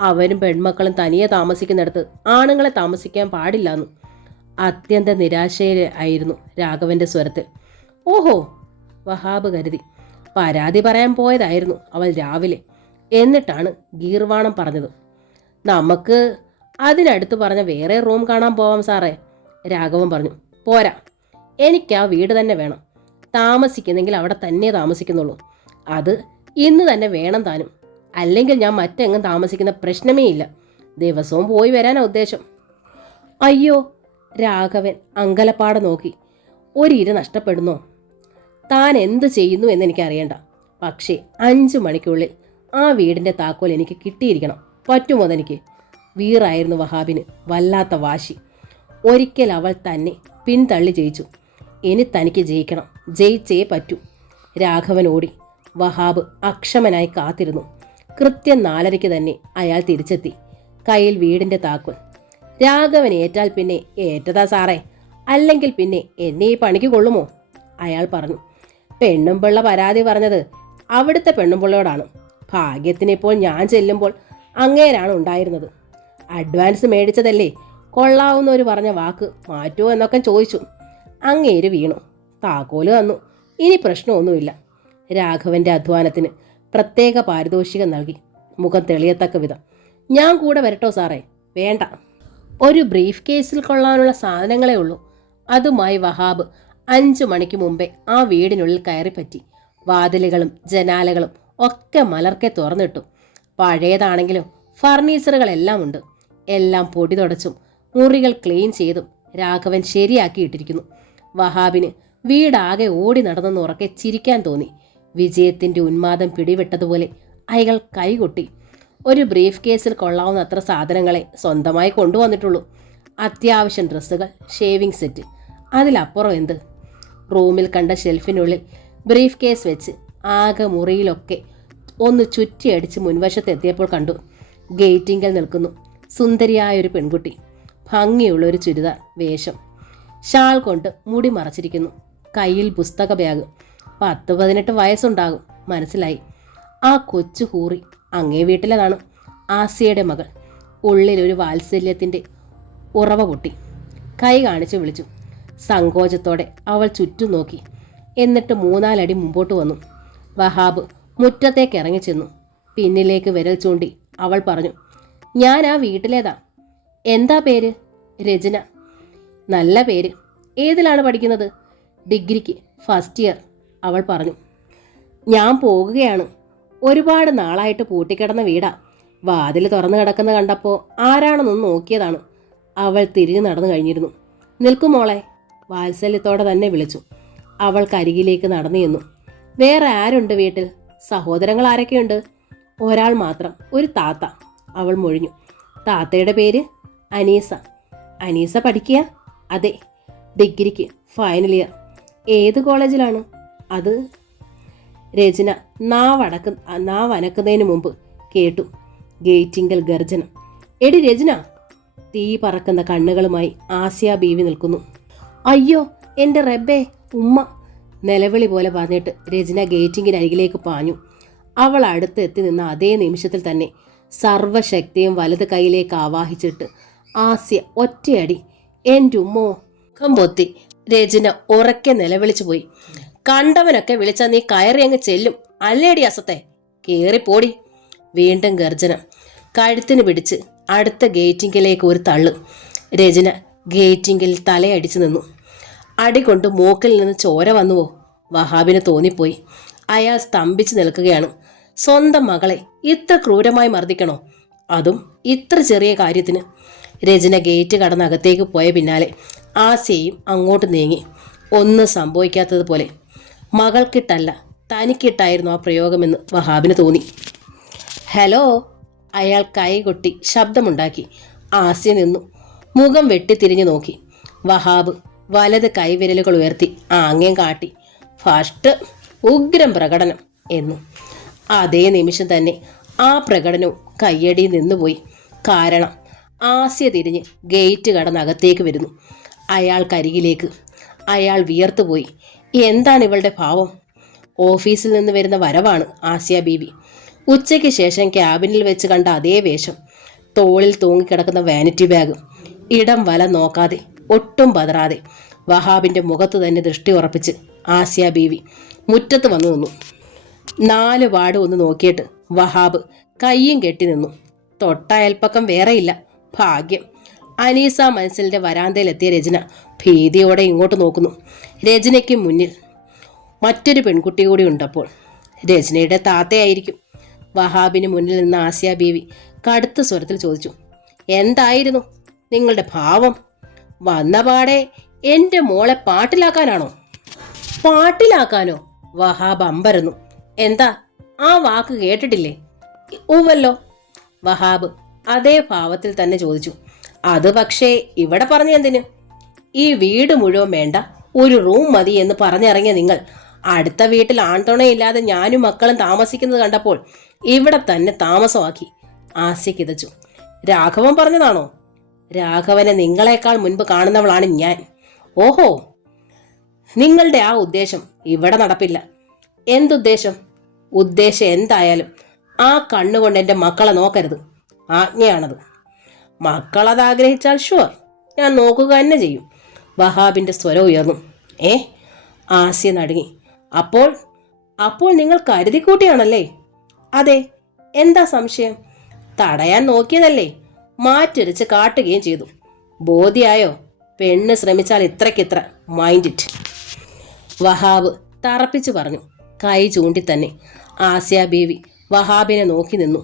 അവരും പെൺമക്കളും തനിയെ താമസിക്കുന്നിടത്ത് ആണുങ്ങളെ താമസിക്കാൻ പാടില്ലെന്ന്. അത്യന്ത നിരാശയായിരുന്നു രാഘവന്റെ സ്വരത്തിൽ. ഓഹോ, വഹാബ് കരുതി. പരാതി പറയാൻ പോയതായിരുന്നു അവൾ രാവിലെ. എന്നിട്ടാണ് ഗീർവാണം പറഞ്ഞത്. നമുക്ക് അതിനടുത്ത് പറഞ്ഞ വേറെ റൂം കാണാൻ പോവാം സാറേ, രാഘവൻ പറഞ്ഞു. പോരാ, എനിക്ക് ആ വീട് തന്നെ വേണം. താമസിക്കുന്നെങ്കിൽ അവിടെ തന്നെ താമസിക്കുന്നുള്ളൂ. അത് ഇന്ന് തന്നെ വേണം താനും. അല്ലെങ്കിൽ ഞാൻ മറ്റെങ്ങും താമസിക്കുന്ന പ്രശ്നമേ ഇല്ല. ദിവസവും പോയി വരാനാ ഉദ്ദേശം. അയ്യോ, രാഘവൻ അങ്കലപ്പാടെ നോക്കി. ഒരിര നഷ്ടപ്പെടുന്നോ? താൻ എന്ത് ചെയ്യുന്നു എന്നെനിക്കറിയണ്ട. പക്ഷേ 5 മണിക്കുള്ളിൽ ആ വീടിൻ്റെ താക്കോൽ എനിക്ക് കിട്ടിയിരിക്കണം. പറ്റുമോ അതെനിക്ക്? വീറായിരുന്നു വഹാബിന്. വല്ലാത്ത വാശി. ഒരിക്കൽ അവൾ തന്നെ പിന്തള്ളി ജയിച്ചു. ഇനി തനിക്ക് ജയിക്കണം, ജയിച്ചേ പറ്റൂ. രാഘവൻ ഓടി. വഹാബ് അക്ഷമനായി കാത്തിരുന്നു. കൃത്യം 4:30 തന്നെ അയാൾ തിരിച്ചെത്തി. കയ്യിൽ വീടിൻ്റെ താക്കോൽ. രാഘവൻ ഏറ്റാൽ പിന്നെ ഏറ്റതാ സാറേ, അല്ലെങ്കിൽ പിന്നെ എന്നെ ഈ പണിക്ക് കൊള്ളുമോ? അയാൾ പറഞ്ഞു. പെണ്ണുംപിള്ള പരാതി പറഞ്ഞത് അവിടുത്തെ പെണ്ണുംപിള്ളയോടാണ്. ഭാഗ്യത്തിനിപ്പോൾ ഞാൻ ചെല്ലുമ്പോൾ അങ്ങേരാണ് ഉണ്ടായിരുന്നത്. അഡ്വാൻസ് മേടിച്ചതല്ലേ, കൊള്ളാവുന്നവർ പറഞ്ഞ വാക്ക് മാറ്റുമോ എന്നൊക്കെ ചോദിച്ചു. അങ്ങേര് വീണു. താക്കോല് തന്നു. ഇനി പ്രശ്നമൊന്നുമില്ല. രാഘവന്റെ അധ്വാനത്തിന് പ്രത്യേക പാരിതോഷികം നൽകി. മുഖം തെളിയത്തക്ക വിധം. ഞാൻ കൂടെ വരട്ടോ സാറേ? വേണ്ട, ഒരു ബ്രീഫ് കേസിൽ കൊള്ളാനുള്ള സാധനങ്ങളേ ഉള്ളൂ. അതുമായി വഹാബ് 5 മണിക്ക് മുമ്പേ ആ വീടിനുള്ളിൽ കയറിപ്പറ്റി. വാതിലുകളും ജനാലകളും ഒക്കെ മലർക്കെ തുറന്നിട്ടു. പഴയതാണെങ്കിലും ഫർണിച്ചറുകളെല്ലാം ഉണ്ട്. എല്ലാം പൊടി തുടച്ചും മുറികൾ ക്ലീൻ ചെയ്തും രാഘവൻ ശരിയാക്കിയിട്ടിരിക്കുന്നു. വഹാബിന് വീടാകെ ഓടി നടന്നെന്ന് ഉറക്കെ ചിരിക്കാൻ തോന്നി. വിജയത്തിന്റെ ഉന്മാദം പിടിവിട്ടതുപോലെ അയാൾ കൈകൊട്ടി. ഒരു ബ്രീഫ് കേസിൽ കൊള്ളാവുന്ന അത്ര സാധനങ്ങളെ സ്വന്തമായി കൊണ്ടുവന്നിട്ടുള്ളൂ. അത്യാവശ്യം ഡ്രസ്സുകൾ, ഷേവിംഗ് സെറ്റ്, അതിലപ്പുറം എന്ത്? റൂമിൽ കണ്ട ഷെൽഫിനുള്ളിൽ ബ്രീഫ് കേസ് വെച്ച് ആകെ മുറിയിലൊക്കെ ഒന്ന് ചുറ്റിയടിച്ച് മുൻവശത്തെത്തിയപ്പോൾ കണ്ടു. ഗേറ്റിങ്കിൽ നിൽക്കുന്നു സുന്ദരിയായൊരു പെൺകുട്ടി. ഭംഗിയുള്ളൊരു ചുരിദാർ വേഷം, ഷാൾ കൊണ്ട് മുടി മറച്ചിരിക്കുന്നു. കയ്യിൽ പുസ്തക ബാഗ്. 10-18 വയസ്സുണ്ടാകും, മനസ്സിലായി. ആ കൊച്ചു ഹൂറി അങ്ങേ വീട്ടിലേതാണ്. ആസിയയുടെ മകൾ. ഉള്ളിലൊരു വാത്സല്യത്തിൻ്റെ ഉറവ പൊട്ടി. കൈ കാണിച്ച് വിളിച്ചു. സങ്കോചത്തോടെ അവൾ ചുറ്റും നോക്കി. എന്നിട്ട് 3-4 അടി മുമ്പോട്ട് വന്നു. വഹാബ് മുറ്റത്തേക്ക് ഇറങ്ങിച്ചെന്നു. പിന്നിലേക്ക് വിരൽ ചൂണ്ടി അവൾ പറഞ്ഞു, ഞാൻ ആ വീട്ടിലേതാ. എന്താ പേര്? രചന. നല്ല പേര്. ഏതിലാണ് പഠിക്കുന്നത്? ഡിഗ്രിക്ക് ഫസ്റ്റ് ഇയർ. അവൾ പറഞ്ഞു. ഞാൻ പോകുകയാണ്. ഒരുപാട് നാളായിട്ട് പൂട്ടിക്കിടന്ന വീടാ. വാതിൽ തുറന്നു കിടക്കുന്ന കണ്ടപ്പോൾ ആരാണെന്നൊന്ന് നോക്കിയതാണ്. അവൾ തിരിഞ്ഞു നടന്നു കഴിഞ്ഞിരുന്നു. നിൽക്കും മോളെ, വാത്സല്യത്തോടെ തന്നെ വിളിച്ചു. അവൾ കരികിലേക്ക് നടന്നു ചെന്നു. വേറെ ആരുണ്ട് വീട്ടിൽ? സഹോദരങ്ങൾ ആരൊക്കെയുണ്ട്? ഒരാൾ മാത്രം, ഒരു താത്ത. അവൾ മൊഴിഞ്ഞു. താത്തയുടെ പേര് അനീസ. അനീസ പഠിക്കുക? അതെ, ഡിഗ്രിക്ക് ഫൈനൽ ഇയർ. ഏത് കോളേജിലാണ്? അത് രചന നാവനക്കുന്നതിന് മുമ്പ് കേട്ടു ഗേറ്റിങ്കൽ ഗർജനം. എടി രചന! തീ പറക്കുന്ന കണ്ണുകളുമായി ആസിയ ബീവി നിൽക്കുന്നു. അയ്യോ എൻ്റെ റബ്ബേ, ഉമ്മ! നിലവിളി പോലെ പറഞ്ഞിട്ട് രചന ഗേറ്റിങ്ങിനരികിലേക്ക് പാഞ്ഞു. അവൾ അടുത്ത് എത്തി നിന്ന അതേ നിമിഷത്തിൽ തന്നെ സർവശക്തിയും വലത് കൈയിലേക്ക് ആവാഹിച്ചിട്ട് ആസിയ ഒറ്റയടി. എൻ്റെ ഉമ്മോ! മുഖം പൊത്തി രചന ഉറക്കെ നിലവിളിച്ചു പോയി. കണ്ടവനൊക്കെ വിളിച്ച നീ കയറി അങ്ങ് ചെല്ലും അല്ലേടി അസത്തെ? കേറിപ്പോടി. വീണ്ടും ഗർജനം. കഴുത്തിന് പിടിച്ച് അടുത്ത ഗേറ്റിങ്കിലേക്ക് ഒരു തള്ളു. രചന ഗേറ്റിങ്കിൽ തലയടിച്ചു നിന്നു. അടികൊണ്ട് മൂക്കിൽ നിന്ന് ചോര വന്നുവോ? വഹാബിന് തോന്നിപ്പോയി. അയാൾ സ്തംഭിച്ചു നിൽക്കുകയാണ്. സ്വന്തം മകളെ ഇത്ര ക്രൂരമായി മർദ്ദിക്കണോ? അതും ഇത്ര ചെറിയ കാര്യത്തിന്? രചന ഗേറ്റ് കടന്ന് അകത്തേക്ക് പോയ പിന്നാലെ ആസിയയും അങ്ങോട്ട് നീങ്ങി. ഒന്നും സംഭവിക്കാത്തതുപോലെ. മകൾക്കിട്ടല്ല, തനിക്കിട്ടായിരുന്നു ആ പ്രയോഗമെന്ന് വഹാബിന് തോന്നി. ഹലോ. അയാൾ കൈകൊട്ടി ശബ്ദമുണ്ടാക്കി. ആസിയ നിന്നു. മുഖം വെട്ടിത്തിരിഞ്ഞു നോക്കി. വഹാബ് വലത് കൈവിരലുകൾ ഉയർത്തി ആംഗ്യം കാട്ടി. ഫസ്റ്റ്. ഉഗ്രം പ്രകടനം എന്നു. അതേ നിമിഷം തന്നെ ആ പ്രകടനവും കയ്യടിയിൽ നിന്നുപോയി. കാരണം ആസിയ തിരിഞ്ഞ് ഗേറ്റ് കടന്ന് അകത്തേക്ക് വരുന്നു. അയാൾക്കരികിലേക്ക്. അയാൾ വിയർത്തുപോയി. എന്താണ് ഇവളുടെ ഭാവം? ഓഫീസിൽ നിന്ന് വരുന്ന വരവാണ് ആസിയ ബീവി. ഉച്ചയ്ക്ക് ശേഷം ക്യാബിനിൽ വെച്ച് കണ്ട അതേ വേഷം. തോളിൽ തൂങ്ങിക്കിടക്കുന്ന വാനിറ്റി ബാഗ്. ഇടം വല നോക്കാതെ, ഒട്ടും പതറാതെ വഹാബിൻ്റെ മുഖത്ത് തന്നെ ദൃഷ്ടി ഉറപ്പിച്ച് ആസിയ ബീവി മുറ്റത്ത് വന്നു നിന്നു. 4 വാർഡ് ഒന്ന് നോക്കിയിട്ട് വഹാബ് കയ്യും കെട്ടി നിന്നു. തൊട്ടയൽപ്പക്കം വേറെയില്ല. ഭാഗ്യം. അനീസ മനസ്സിലിൻ്റെ വരാന്തയിലെത്തിയ രചന ഭീതിയോടെ ഇങ്ങോട്ട് നോക്കുന്നു. രചനയ്ക്ക് മുന്നിൽ മറ്റൊരു പെൺകുട്ടി കൂടി ഉണ്ടപ്പോൾ. രചനയുടെ താത്തയായിരിക്കും. വഹാബിന് മുന്നിൽ നിന്ന് ആസിയ ബീവി കടുത്ത സ്വരത്തിൽ ചോദിച്ചു, എന്തായിരുന്നു നിങ്ങളുടെ ഭാവം? വന്ന പാടെ എൻ്റെ മോളെ പാട്ടിലാക്കാനാണോ? പാട്ടിലാക്കാനോ? വഹാബ് അമ്പരന്നു. എന്താ, ആ വാക്ക് കേട്ടിട്ടില്ലേ? ഊവല്ലോ. വഹാബ് അതേ ഭാവത്തിൽ തന്നെ ചോദിച്ചു. അത് പക്ഷേ ഇവിടെ പറഞ്ഞെന്തിന്? ഈ വീട് മുഴുവൻ വേണ്ട, ഒരു റൂം മതി എന്ന് പറഞ്ഞിറങ്ങിയ നിങ്ങൾ അടുത്ത വീട്ടിൽ ആൺതുണയില്ലാതെ ഞാനും മക്കളും താമസിക്കുന്നത് കണ്ടപ്പോൾ ഇവിടെ തന്നെ താമസമാക്കി. ആസിയ കിതച്ചു. രാഘവൻ പറഞ്ഞതാണോ? രാഘവനെ നിങ്ങളെക്കാൾ മുൻപ് കാണുന്നവളാണ് ഞാൻ. ഓഹോ, നിങ്ങളുടെ ആ ഉദ്ദേശം ഇവിടെ നടപ്പില്ല. എന്തുദ്ദേശം? ഉദ്ദേശം എന്തായാലും ആ കണ്ണുകൊണ്ട് എൻ്റെ മക്കളെ നോക്കരുത്. ആജ്ഞയാണത്. മക്കളത് ആഗ്രഹിച്ചാൽ ഷുവർ, ഞാൻ നോക്കുക തന്നെ ചെയ്യും. വഹാബിൻ്റെ സ്വരം ഉയർന്നു. ആസിയ നടുങ്ങി. അപ്പോൾ നിങ്ങൾ കരുതിക്കൂട്ടിയാണല്ലേ? അതെ. എന്താ സംശയം? തടയാൻ നോക്കിയതല്ലേ, മാറ്റുരച്ച് കാട്ടുകയും ചെയ്തു. ബോധ്യായോ? പെണ്ണ് ശ്രമിച്ചാൽ ഇത്രയ്ക്കിത്ര. Mind it. വഹാബ് തറപ്പിച്ചു പറഞ്ഞു, കൈ ചൂണ്ടി തന്നെ. ആസിയ ബീവി വഹാബിനെ നോക്കി നിന്നു.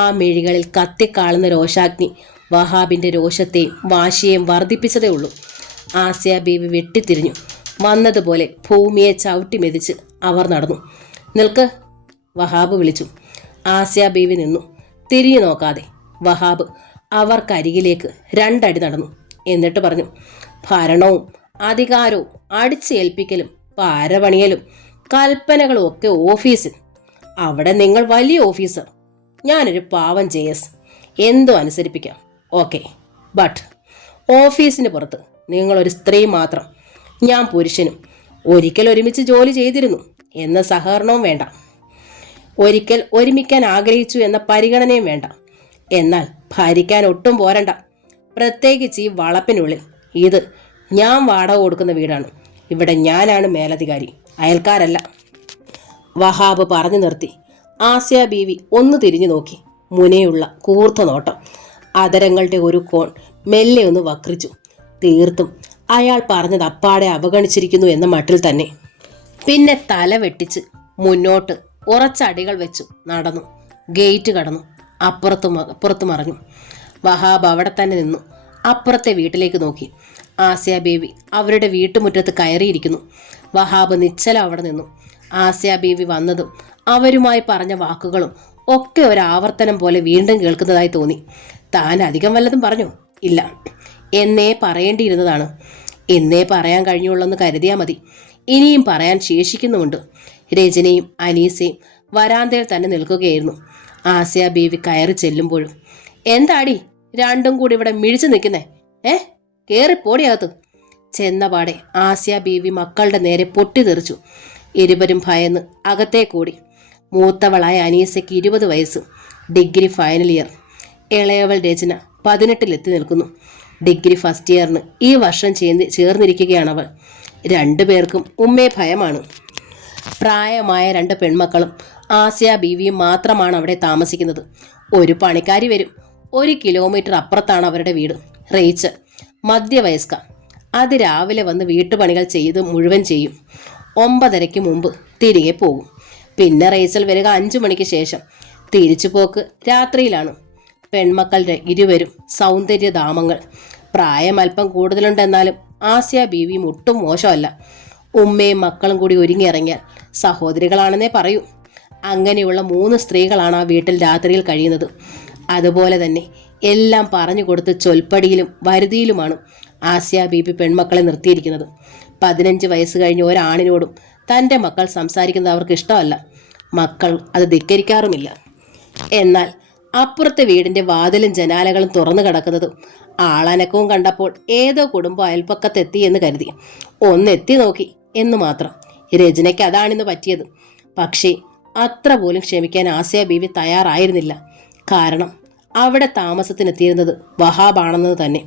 ആ മിഴികളിൽ കത്തിക്കാളുന്ന രോഷാഗ്നി വഹാബിൻ്റെ രോഷത്തെയും വാശിയെയും വർദ്ധിപ്പിച്ചതേ ഉള്ളൂ. ആസിയ ബീവി വെട്ടിത്തിരിഞ്ഞു. വന്നതുപോലെ ഭൂമിയെ ചവിട്ടി മെതിച്ച് അവർ നടന്നു. നിൽക്ക്, വഹാബ് വിളിച്ചു. ആസിയ ബീവി നിന്നു. തിരിഞ്ഞു നോക്കാതെ വഹാബ് അവർക്കരികിലേക്ക് 2 അടി നടന്നു. എന്നിട്ട് പറഞ്ഞു, ഭരണവും അധികാരവും അടിച്ചേൽപ്പിക്കലും പാരപണിയലും കൽപ്പനകളും ഒക്കെ ഓഫീസിൽ. അവിടെ നിങ്ങൾ വലിയ ഓഫീസർ, ഞാനൊരു പാവം JS. എന്തും അനുസരിപ്പിക്കാം. ഓക്കെ. ബട്ട് ഓഫീസിന് പുറത്ത് നിങ്ങളൊരു സ്ത്രീ മാത്രം, ഞാൻ പുരുഷനും. ഒരിക്കൽ ഒരുമിച്ച് ജോലി ചെയ്തിരുന്നു എന്ന സഹകരണവും വേണ്ട. ഒരിക്കൽ ഒരുമിക്കാൻ ആഗ്രഹിച്ചു എന്ന പരിഗണനയും വേണ്ട. എന്നാൽ ഭരിക്കാൻ ഒട്ടും പോരണ്ട. പ്രത്യേകിച്ച് ഈ വളപ്പിനുള്ളിൽ. ഇത് ഞാൻ വാടക കൊടുക്കുന്ന വീടാണ്. ഇവിടെ ഞാനാണ് മേലധികാരി, അയൽക്കാരല്ല. വഹാബ് പറഞ്ഞു നിർത്തി. ആസിയ ബീവി ഒന്ന് തിരിഞ്ഞു നോക്കി. മുനയുള്ള കൂർത്ത നോട്ടം. അതരങ്ങളുടെ ഒരു കോൺ മെല്ലെ ഒന്ന് വക്രിച്ചു. തീർത്തും അയാൾ പറഞ്ഞത് അപ്പാടെ അവഗണിച്ചിരിക്കുന്നു എന്ന മട്ടിൽ തന്നെ. പിന്നെ തല വെട്ടിച്ച് മുന്നോട്ട് ഉറച്ചടികൾ വെച്ചു നടന്നു. ഗേറ്റ് കടന്നു. പുറത്തു മറഞ്ഞു. വഹാബ് അവിടെ തന്നെ നിന്നു. അപ്പുറത്തെ വീട്ടിലേക്ക് നോക്കി. ആസിയ ബീവി അവരുടെ വീട്ടുമുറ്റത്ത് കയറിയിരിക്കുന്നു. വഹാബ് നിശ്ചലം അവിടെ നിന്നു. ആസിയ ബീവി വന്നതും അവരുമായി പറഞ്ഞ വാക്കുകളും ഒക്കെ ഒരാവർത്തനം പോലെ വീണ്ടും കേൾക്കുന്നതായി തോന്നി. താൻ അധികം വല്ലതും പറഞ്ഞു? ഇല്ല, എന്നേ പറയേണ്ടിയിരുന്നതാണ്. എന്നേ പറയാൻ കഴിഞ്ഞുള്ളെന്ന് കരുതിയാൽ മതി. ഇനിയും പറയാൻ ശേഷിക്കുന്നുമുണ്ട്. രചനയും അനീസയും വരാന്തയിൽ തന്നെ നിൽക്കുകയായിരുന്നു. ആസിയ ബീവി കയറി ചെല്ലുമ്പോഴും, എന്താടി രണ്ടും കൂടി ഇവിടെ മിഴിച്ചു നിൽക്കുന്നേ? കേറിപ്പോടിയകത്ത്. ചെന്നപാടെ ആസിയ ബീവി മക്കളുടെ നേരെ പൊട്ടിത്തെറിച്ചു. ഇരുവരും ഭയന്ന് അകത്തേ കൂടി. മൂത്തവളായ അനീസയ്ക്ക് 20 വയസ്സ്, ഡിഗ്രി ഫൈനൽ ഇയർ. ഇളയവൾ രചന 18-ലെത്തി നിൽക്കുന്നു. ഡിഗ്രി ഫസ്റ്റ് ഇയറിന് ഈ വർഷം ചേർന്നിരിക്കുകയാണവൾ. 2 പേർക്കും ഉമ്മയെ ഭയമാണ്. പ്രായമായ 2 പെൺമക്കളും ആസിയ ബീവിയും മാത്രമാണ് അവിടെ താമസിക്കുന്നത്. ഒരു പണിക്കാരി വരും. 1 കിലോമീറ്റർ അപ്പുറത്താണ് അവരുടെ വീട്. റേച്ചൽ മധ്യവയസ്ക. അത് രാവിലെ വന്ന് വീട്ടുപണികൾ മുഴുവൻ ചെയ്യും. 9:30 മുമ്പ് തിരികെ പോകും. പിന്നെ റേച്ചൽ വരിക 5 മണിക്ക് ശേഷം. തിരിച്ചു പോക്ക് രാത്രിയിലാണ്. പെൺമക്കളുടെ ഇരുവരും സൗന്ദര്യധാമങ്ങൾ. പ്രായം അല്പം കൂടുതലുണ്ടെന്നാലും ആസിയ ബീവിയും ഒട്ടും മോശമല്ല. ഉമ്മയും മക്കളും കൂടി ഒരുങ്ങിയിറങ്ങിയാൽ സഹോദരികളാണെന്നേ പറയൂ. അങ്ങനെയുള്ള 3 സ്ത്രീകളാണ് ആ വീട്ടിൽ രാത്രിയിൽ കഴിയുന്നത്. അതുപോലെ തന്നെ എല്ലാം പറഞ്ഞു കൊടുത്ത് ചൊൽപ്പടിയിലും വരുതിയിലുമാണ് ആസിയ ബീബി പെൺമക്കളെ നിർത്തിയിരിക്കുന്നത്. 15 വയസ്സ് കഴിഞ്ഞ ഒരാണിനോടും തൻ്റെ മക്കൾ സംസാരിക്കുന്നത് അവർക്ക് ഇഷ്ടമല്ല. മക്കൾ അത് ധിക്കരിക്കാറുമില്ല. എന്നാൽ അപ്പുറത്തെ വീടിൻ്റെ വാതിലും ജനാലകളും തുറന്നു കിടക്കുന്നതും ആളനക്കവും കണ്ടപ്പോൾ ഏതോ കുടുംബം അയൽപ്പക്കത്തെത്തി എന്ന് കരുതി ഒന്നെത്തി നോക്കി എന്ന് മാത്രം. രചനയ്ക്ക് അതാണിന്ന് പറ്റിയത്. പക്ഷേ അത്ര പോലും ക്ഷമിക്കാൻ ആസിയ ബീവി തയ്യാറായിരുന്നില്ല. കാരണം അവിടെ താമസത്തിനെത്തിയിരുന്നത് വഹാബാണെന്നത് തന്നെ.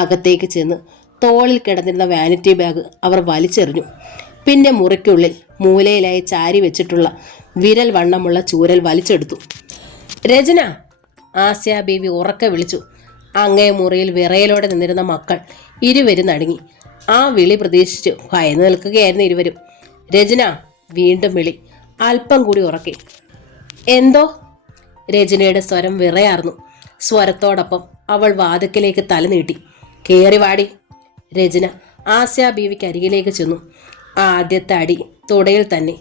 അകത്തേക്ക് ചെന്ന് തോളിൽ കിടന്നിരുന്ന വാനിറ്റി ബാഗ് അവർ വലിച്ചെറിഞ്ഞു. പിന്നെ മുറിക്കുള്ളിൽ മൂലയിലായി ചാരി വെച്ചിട്ടുള്ള വിരൽ വണ്ണമുള്ള ചൂരൽ വലിച്ചെടുത്തു. രചന! ആസിയ ബീവി ഉറക്കെ വിളിച്ചു. അങ്ങേ മുറിയിൽ വിറയലോടെ നിന്നിരുന്ന മക്കൾ ഇരുവരും നടുങ്ങി. ആ വിളി പ്രതീക്ഷിച്ചു ഭയന്നു നിൽക്കുകയായിരുന്നു ഇരുവരും. രചന! വീണ്ടും വിളി, അല്പം കൂടി ഉറക്കെ. എന്തോ? രചനയുടെ സ്വരം വിറയാർന്നു. സ്വരത്തോടൊപ്പം അവൾ വാതിക്കലേക്ക് തല നീട്ടി. കേറി വാടി. രചന ആസിയ ബീവിക്ക് അരികിലേക്ക് ചെന്നു. ആദ്യത്തെ അടി തുടയിൽ തന്നെ,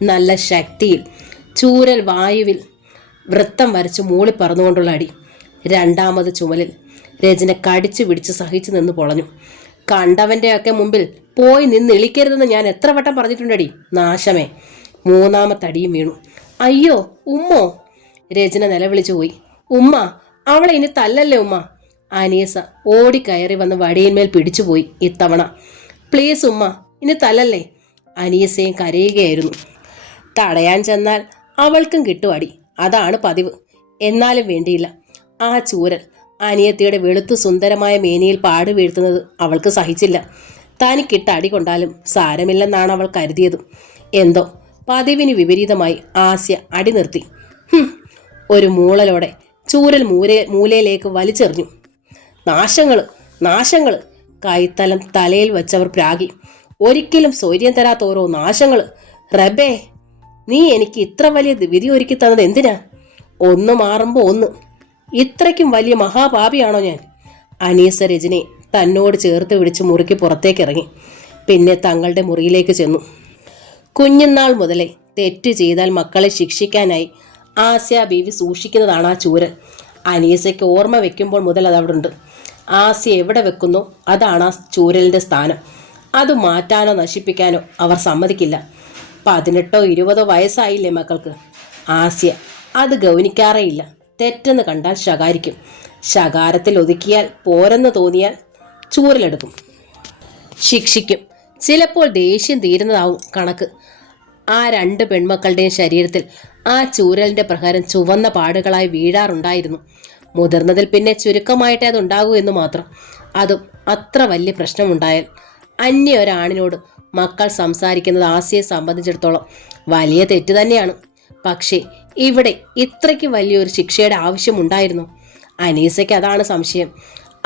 നല്ല ശക്തിയിൽ. ചൂരൽ വായുവിൽ വൃത്തം വരച്ച് മൂളി പറന്നുകൊണ്ടുള്ള അടി. രണ്ടാമത് ചുമലിൽ രചന കടിച്ചു പിടിച്ച് സഹിച്ചു നിന്ന് പൊളഞ്ഞു. കണ്ടവൻ്റെയൊക്കെ മുമ്പിൽ പോയി നിന്ന് ഇളിക്കരുതെന്ന് ഞാൻ എത്ര വട്ടം പറഞ്ഞിട്ടുണ്ടടി നാശമേ. മൂന്നാമത്തെ അടിയും വീണു. അയ്യോ ഉമ്മോ! രചന നിലവിളിച്ചു പോയി. ഉമ്മ, അവളെ ഇനി തല്ലല്ലേ ഉമ്മ. അനീസ ഓടിക്കയറി വന്ന് വടിയിന്മേൽ പിടിച്ചുപോയി. ഇത്തവണ പ്ലീസ് ഉമ്മ, ഇനി തല്ലല്ലേ. അനീസയും കരയുകയായിരുന്നു. തടയാൻ ചെന്നാൽ അവൾക്കും കിട്ടും അടി, അതാണ് പതിവ്. എന്നാലും വേണ്ടിയില്ല. ആ ചൂരൽ അനിയത്തിയുടെ വെളുത്തു സുന്ദരമായ മേനിയിൽ പാട് വീഴ്ത്തുന്നത് അവൾക്ക് സഹിച്ചില്ല. തനിക്കിട്ട അടി കൊണ്ടാലും സാരമില്ലെന്നാണ് അവൾ കരുതിയത്. എന്തോ പതിവിന് വിപരീതമായി ആസ്യ അടി നിർത്തി. ഒരു മൂളലോടെ ചൂരൽ മൂലയിലേക്ക് വലിച്ചെറിഞ്ഞു. നാശങ്ങള്, നാശങ്ങള്! കൈത്തലം തലയിൽ വെച്ചവർ പ്രാഗി. ഒരിക്കലും സ്വൈര്യം തരാത്ത ഓരോ നാശങ്ങള്! റബ്ബേ, നീ എനിക്ക് ഇത്ര വലിയ വിധി ഒരുക്കി തന്നത് എന്തിനാ? ഒന്ന് മാറുമ്പോൾ ഒന്ന്. ഇത്രയ്ക്കും വലിയ മഹാപാപിയാണോ ഞാൻ? അനീസ രചനയെ തന്നോട് ചേർത്ത് പിടിച്ച് മുറിക്ക് പുറത്തേക്ക് ഇറങ്ങി. പിന്നെ തങ്ങളുടെ മുറിയിലേക്ക് ചെന്നു. കുഞ്ഞുനാൾ മുതലേ തെറ്റ് ചെയ്താൽ മക്കളെ ശിക്ഷിക്കാനായി ആസിയ ബീവി സൂക്ഷിക്കുന്നതാണ് ആ ചൂരൽ. അനീസയ്ക്ക് ഓർമ്മ വെക്കുമ്പോൾ മുതൽ അതവിടെ ഉണ്ട്. ആസിയ എവിടെ വെക്കുന്നോ അതാണ് ആ ചൂരലിൻ്റെ സ്ഥാനം. അത് മാറ്റാനോ നശിപ്പിക്കാനോ അവർ സമ്മതിക്കില്ല. 18 or 20 വയസ്സായില്ലേ മക്കൾക്ക്. ആസിയ അത് ഗൗനിക്കാറേയില്ല. തെറ്റെന്ന് കണ്ടാൽ ശകാരിക്കും. ശകാരത്തിൽ ഒതുക്കിയാൽ പോരെന്ന് തോന്നിയാൽ ചൂരലെടുക്കും, ശിക്ഷിക്കും. ചിലപ്പോൾ ദേഷ്യം തീരുന്നതാവും കണക്ക്. ആ 2 പെൺമക്കളുടെയും ശരീരത്തിൽ ആ ചൂരലിൻ്റെ പ്രകാരം ചുവന്ന പാടുകളായി വീഴാറുണ്ടായിരുന്നു. മുതിർന്നതിൽ പിന്നെ ചുരുക്കമായിട്ടേ അതുണ്ടാകൂ എന്ന് മാത്രം. അതും അത്ര വലിയ പ്രശ്നമുണ്ടായാൽ. അന്യ ഒരാണിനോട് മക്കൾ സംസാരിക്കുന്നത് ആസിയെ സംബന്ധിച്ചിടത്തോളം വലിയ തെറ്റ് തന്നെയാണ്. പക്ഷേ ഇവിടെ ഇത്രയ്ക്ക് വലിയൊരു ശിക്ഷയുടെ ആവശ്യമുണ്ടായിരുന്നു. അനീസയ്ക്ക് അതാണ് സംശയം.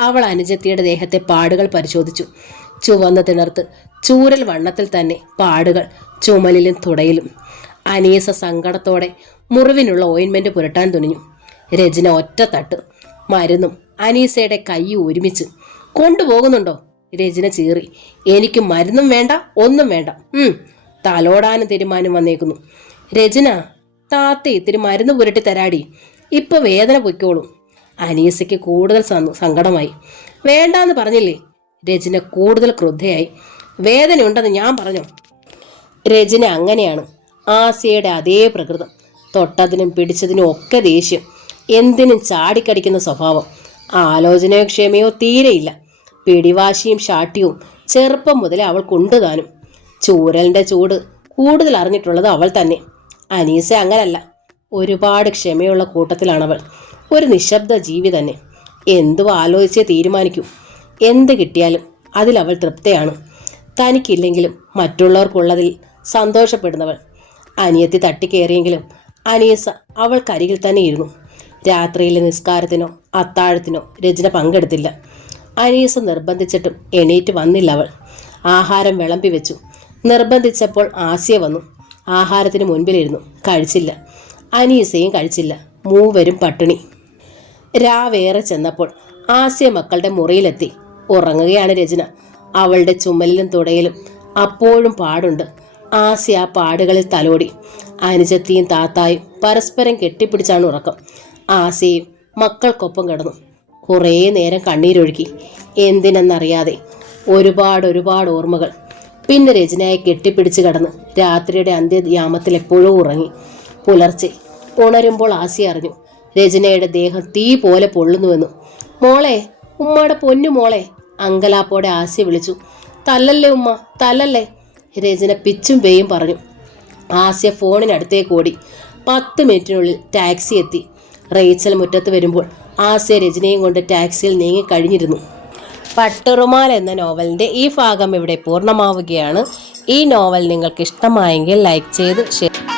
അവൾ അനുജത്തിയുടെ ദേഹത്തെ പാടുകൾ പരിശോധിച്ചു. ചുവന്ന തിണർത്ത് ചൂരൽ വണ്ണത്തിൽ തന്നെ പാടുകൾ ചുമലിലും തുടയിലും. അനീസ സങ്കടത്തോടെ മുറിവിനുള്ള ഓയിൻമെന്റ് പുരട്ടാൻ തുനിഞ്ഞു. രചന ഒറ്റ തട്ട് മരുന്നും അനീസയുടെ കൈ ഒരുമിച്ച്. കൊണ്ടുപോകുന്നുണ്ടോ? രചന ചീറി. എനിക്ക് മരുന്നും വേണ്ട, ഒന്നും വേണ്ട. തലോടാനും തീരുമാനം വന്നേക്കുന്നു. രചന, താത്ത ഇത്തിരി മരുന്ന് പുരട്ടി തരാടി, ഇപ്പൊ വേദന പൊയ്ക്കോളും. അനീസയ്ക്ക് കൂടുതൽ സങ്കടമായി. വേണ്ടാന്ന് പറഞ്ഞില്ലേ? രചന കൂടുതൽ ക്രുദ്ധയായി. വേദനയുണ്ടെന്ന് ഞാൻ പറഞ്ഞോ? രചന അങ്ങനെയാണ്. ആസിയയുടെ അതേ പ്രകൃതം. തൊട്ടതിനും പിടിച്ചതിനും ഒക്കെ ദേഷ്യം. എന്തിനും ചാടിക്കടിക്കുന്ന സ്വഭാവം. ആലോചനയോ ക്ഷമയോ തീരെയില്ല. പിടിവാശിയും ശാഠ്യവും ചെറുപ്പം മുതലേ അവൾ കൊണ്ടുതാനും. ചൂരലിൻ്റെ ചൂട് കൂടുതൽ അറിഞ്ഞിട്ടുള്ളത് അവൾ തന്നെ. അനീസ അങ്ങനല്ല. ഒരുപാട് ക്ഷമയുള്ള കൂട്ടത്തിലാണവൾ. ഒരു നിശബ്ദ ജീവി തന്നെ. എന്തും ആലോചിച്ചേ തീരുമാനിക്കൂ. എന്ത് കിട്ടിയാലും അതിലവൾ തൃപ്തയാണ്. തനിക്കില്ലെങ്കിലും മറ്റുള്ളവർക്കുള്ളതിൽ സന്തോഷപ്പെടുന്നവൾ. അനിയത്തി തട്ടിക്കേറിയെങ്കിലും അനീസ അവൾക്കരികിൽ തന്നെ ഇരുന്നു. രാത്രിയിലെ നിസ്കാരത്തിനോ അത്താഴത്തിനോ രചന പങ്കെടുത്തില്ല. അനീസ നിർബന്ധിച്ചിട്ടും എണീറ്റ് വന്നില്ല അവൾ. ആഹാരം വിളമ്പി വെച്ചു. നിർബന്ധിച്ചപ്പോൾ ആസിയ വന്നു. ആഹാരത്തിന് മുൻപിലിരുന്നു. കഴിച്ചില്ല. അനീസയും കഴിച്ചില്ല. മൂവരും പട്ടിണി. രാവേറെ ചെന്നപ്പോൾ ആസിയ മക്കളുടെ മുറിയിലെത്തി. ഉറങ്ങുകയാണ് രചന. അവളുടെ ചുമലിലും തുടയിലും അപ്പോഴും പാടുണ്ട്. ആസിയ ആ പാടുകളിൽ തലോടി. അനുജത്തിയും താത്തായും പരസ്പരം കെട്ടിപ്പിടിച്ചാണ് ഉറക്കം. ആസിയയും മക്കൾക്കൊപ്പം കിടന്നു. കുറേ നേരം കണ്ണീരൊഴുക്കി. എന്തിനെന്നറിയാതെ ഒരുപാട് ഓർമ്മകൾ. പിന്നെ രചനയെ കെട്ടിപ്പിടിച്ച് കിടന്ന് രാത്രിയുടെ അന്ത്യയാമത്തിൽ എപ്പോഴോ ഉറങ്ങി. പുലർച്ചെ ഉണരുമ്പോൾ ആസിയ അറിഞ്ഞു രചനയുടെ ദേഹം തീ പോലെ പൊള്ളുന്നുവെന്നു. മോളെ, ഉമ്മയുടെ പൊന്നു മോളെ, അങ്കലാപ്പോടെ ആസിയ വിളിച്ചു. തല്ലല്ലേ ഉമ്മ, തല്ലല്ലേ. രചന പിച്ചും പേയും പറഞ്ഞു. ആസിയ ഫോണിനടുത്തേക്ക് ഓടി. 10 മിനിറ്റിനുള്ളിൽ ടാക്സി എത്തി. റേച്ചൽ മുറ്റത്ത് വരുമ്പോൾ ആസിയ രചനയും കൊണ്ട് ടാക്സിയിൽ നീങ്ങിക്കഴിഞ്ഞിരുന്നു. പട്ടുറുമാൽ എന്ന നോവലിൻ്റെ ഈ ഭാഗം ഇവിടെ പൂർണ്ണമാവുകയാണ്. ഈ നോവൽ നിങ്ങൾക്ക് ഇഷ്ടമായെങ്കിൽ ലൈക്ക് ചെയ്ത് ഷെയർ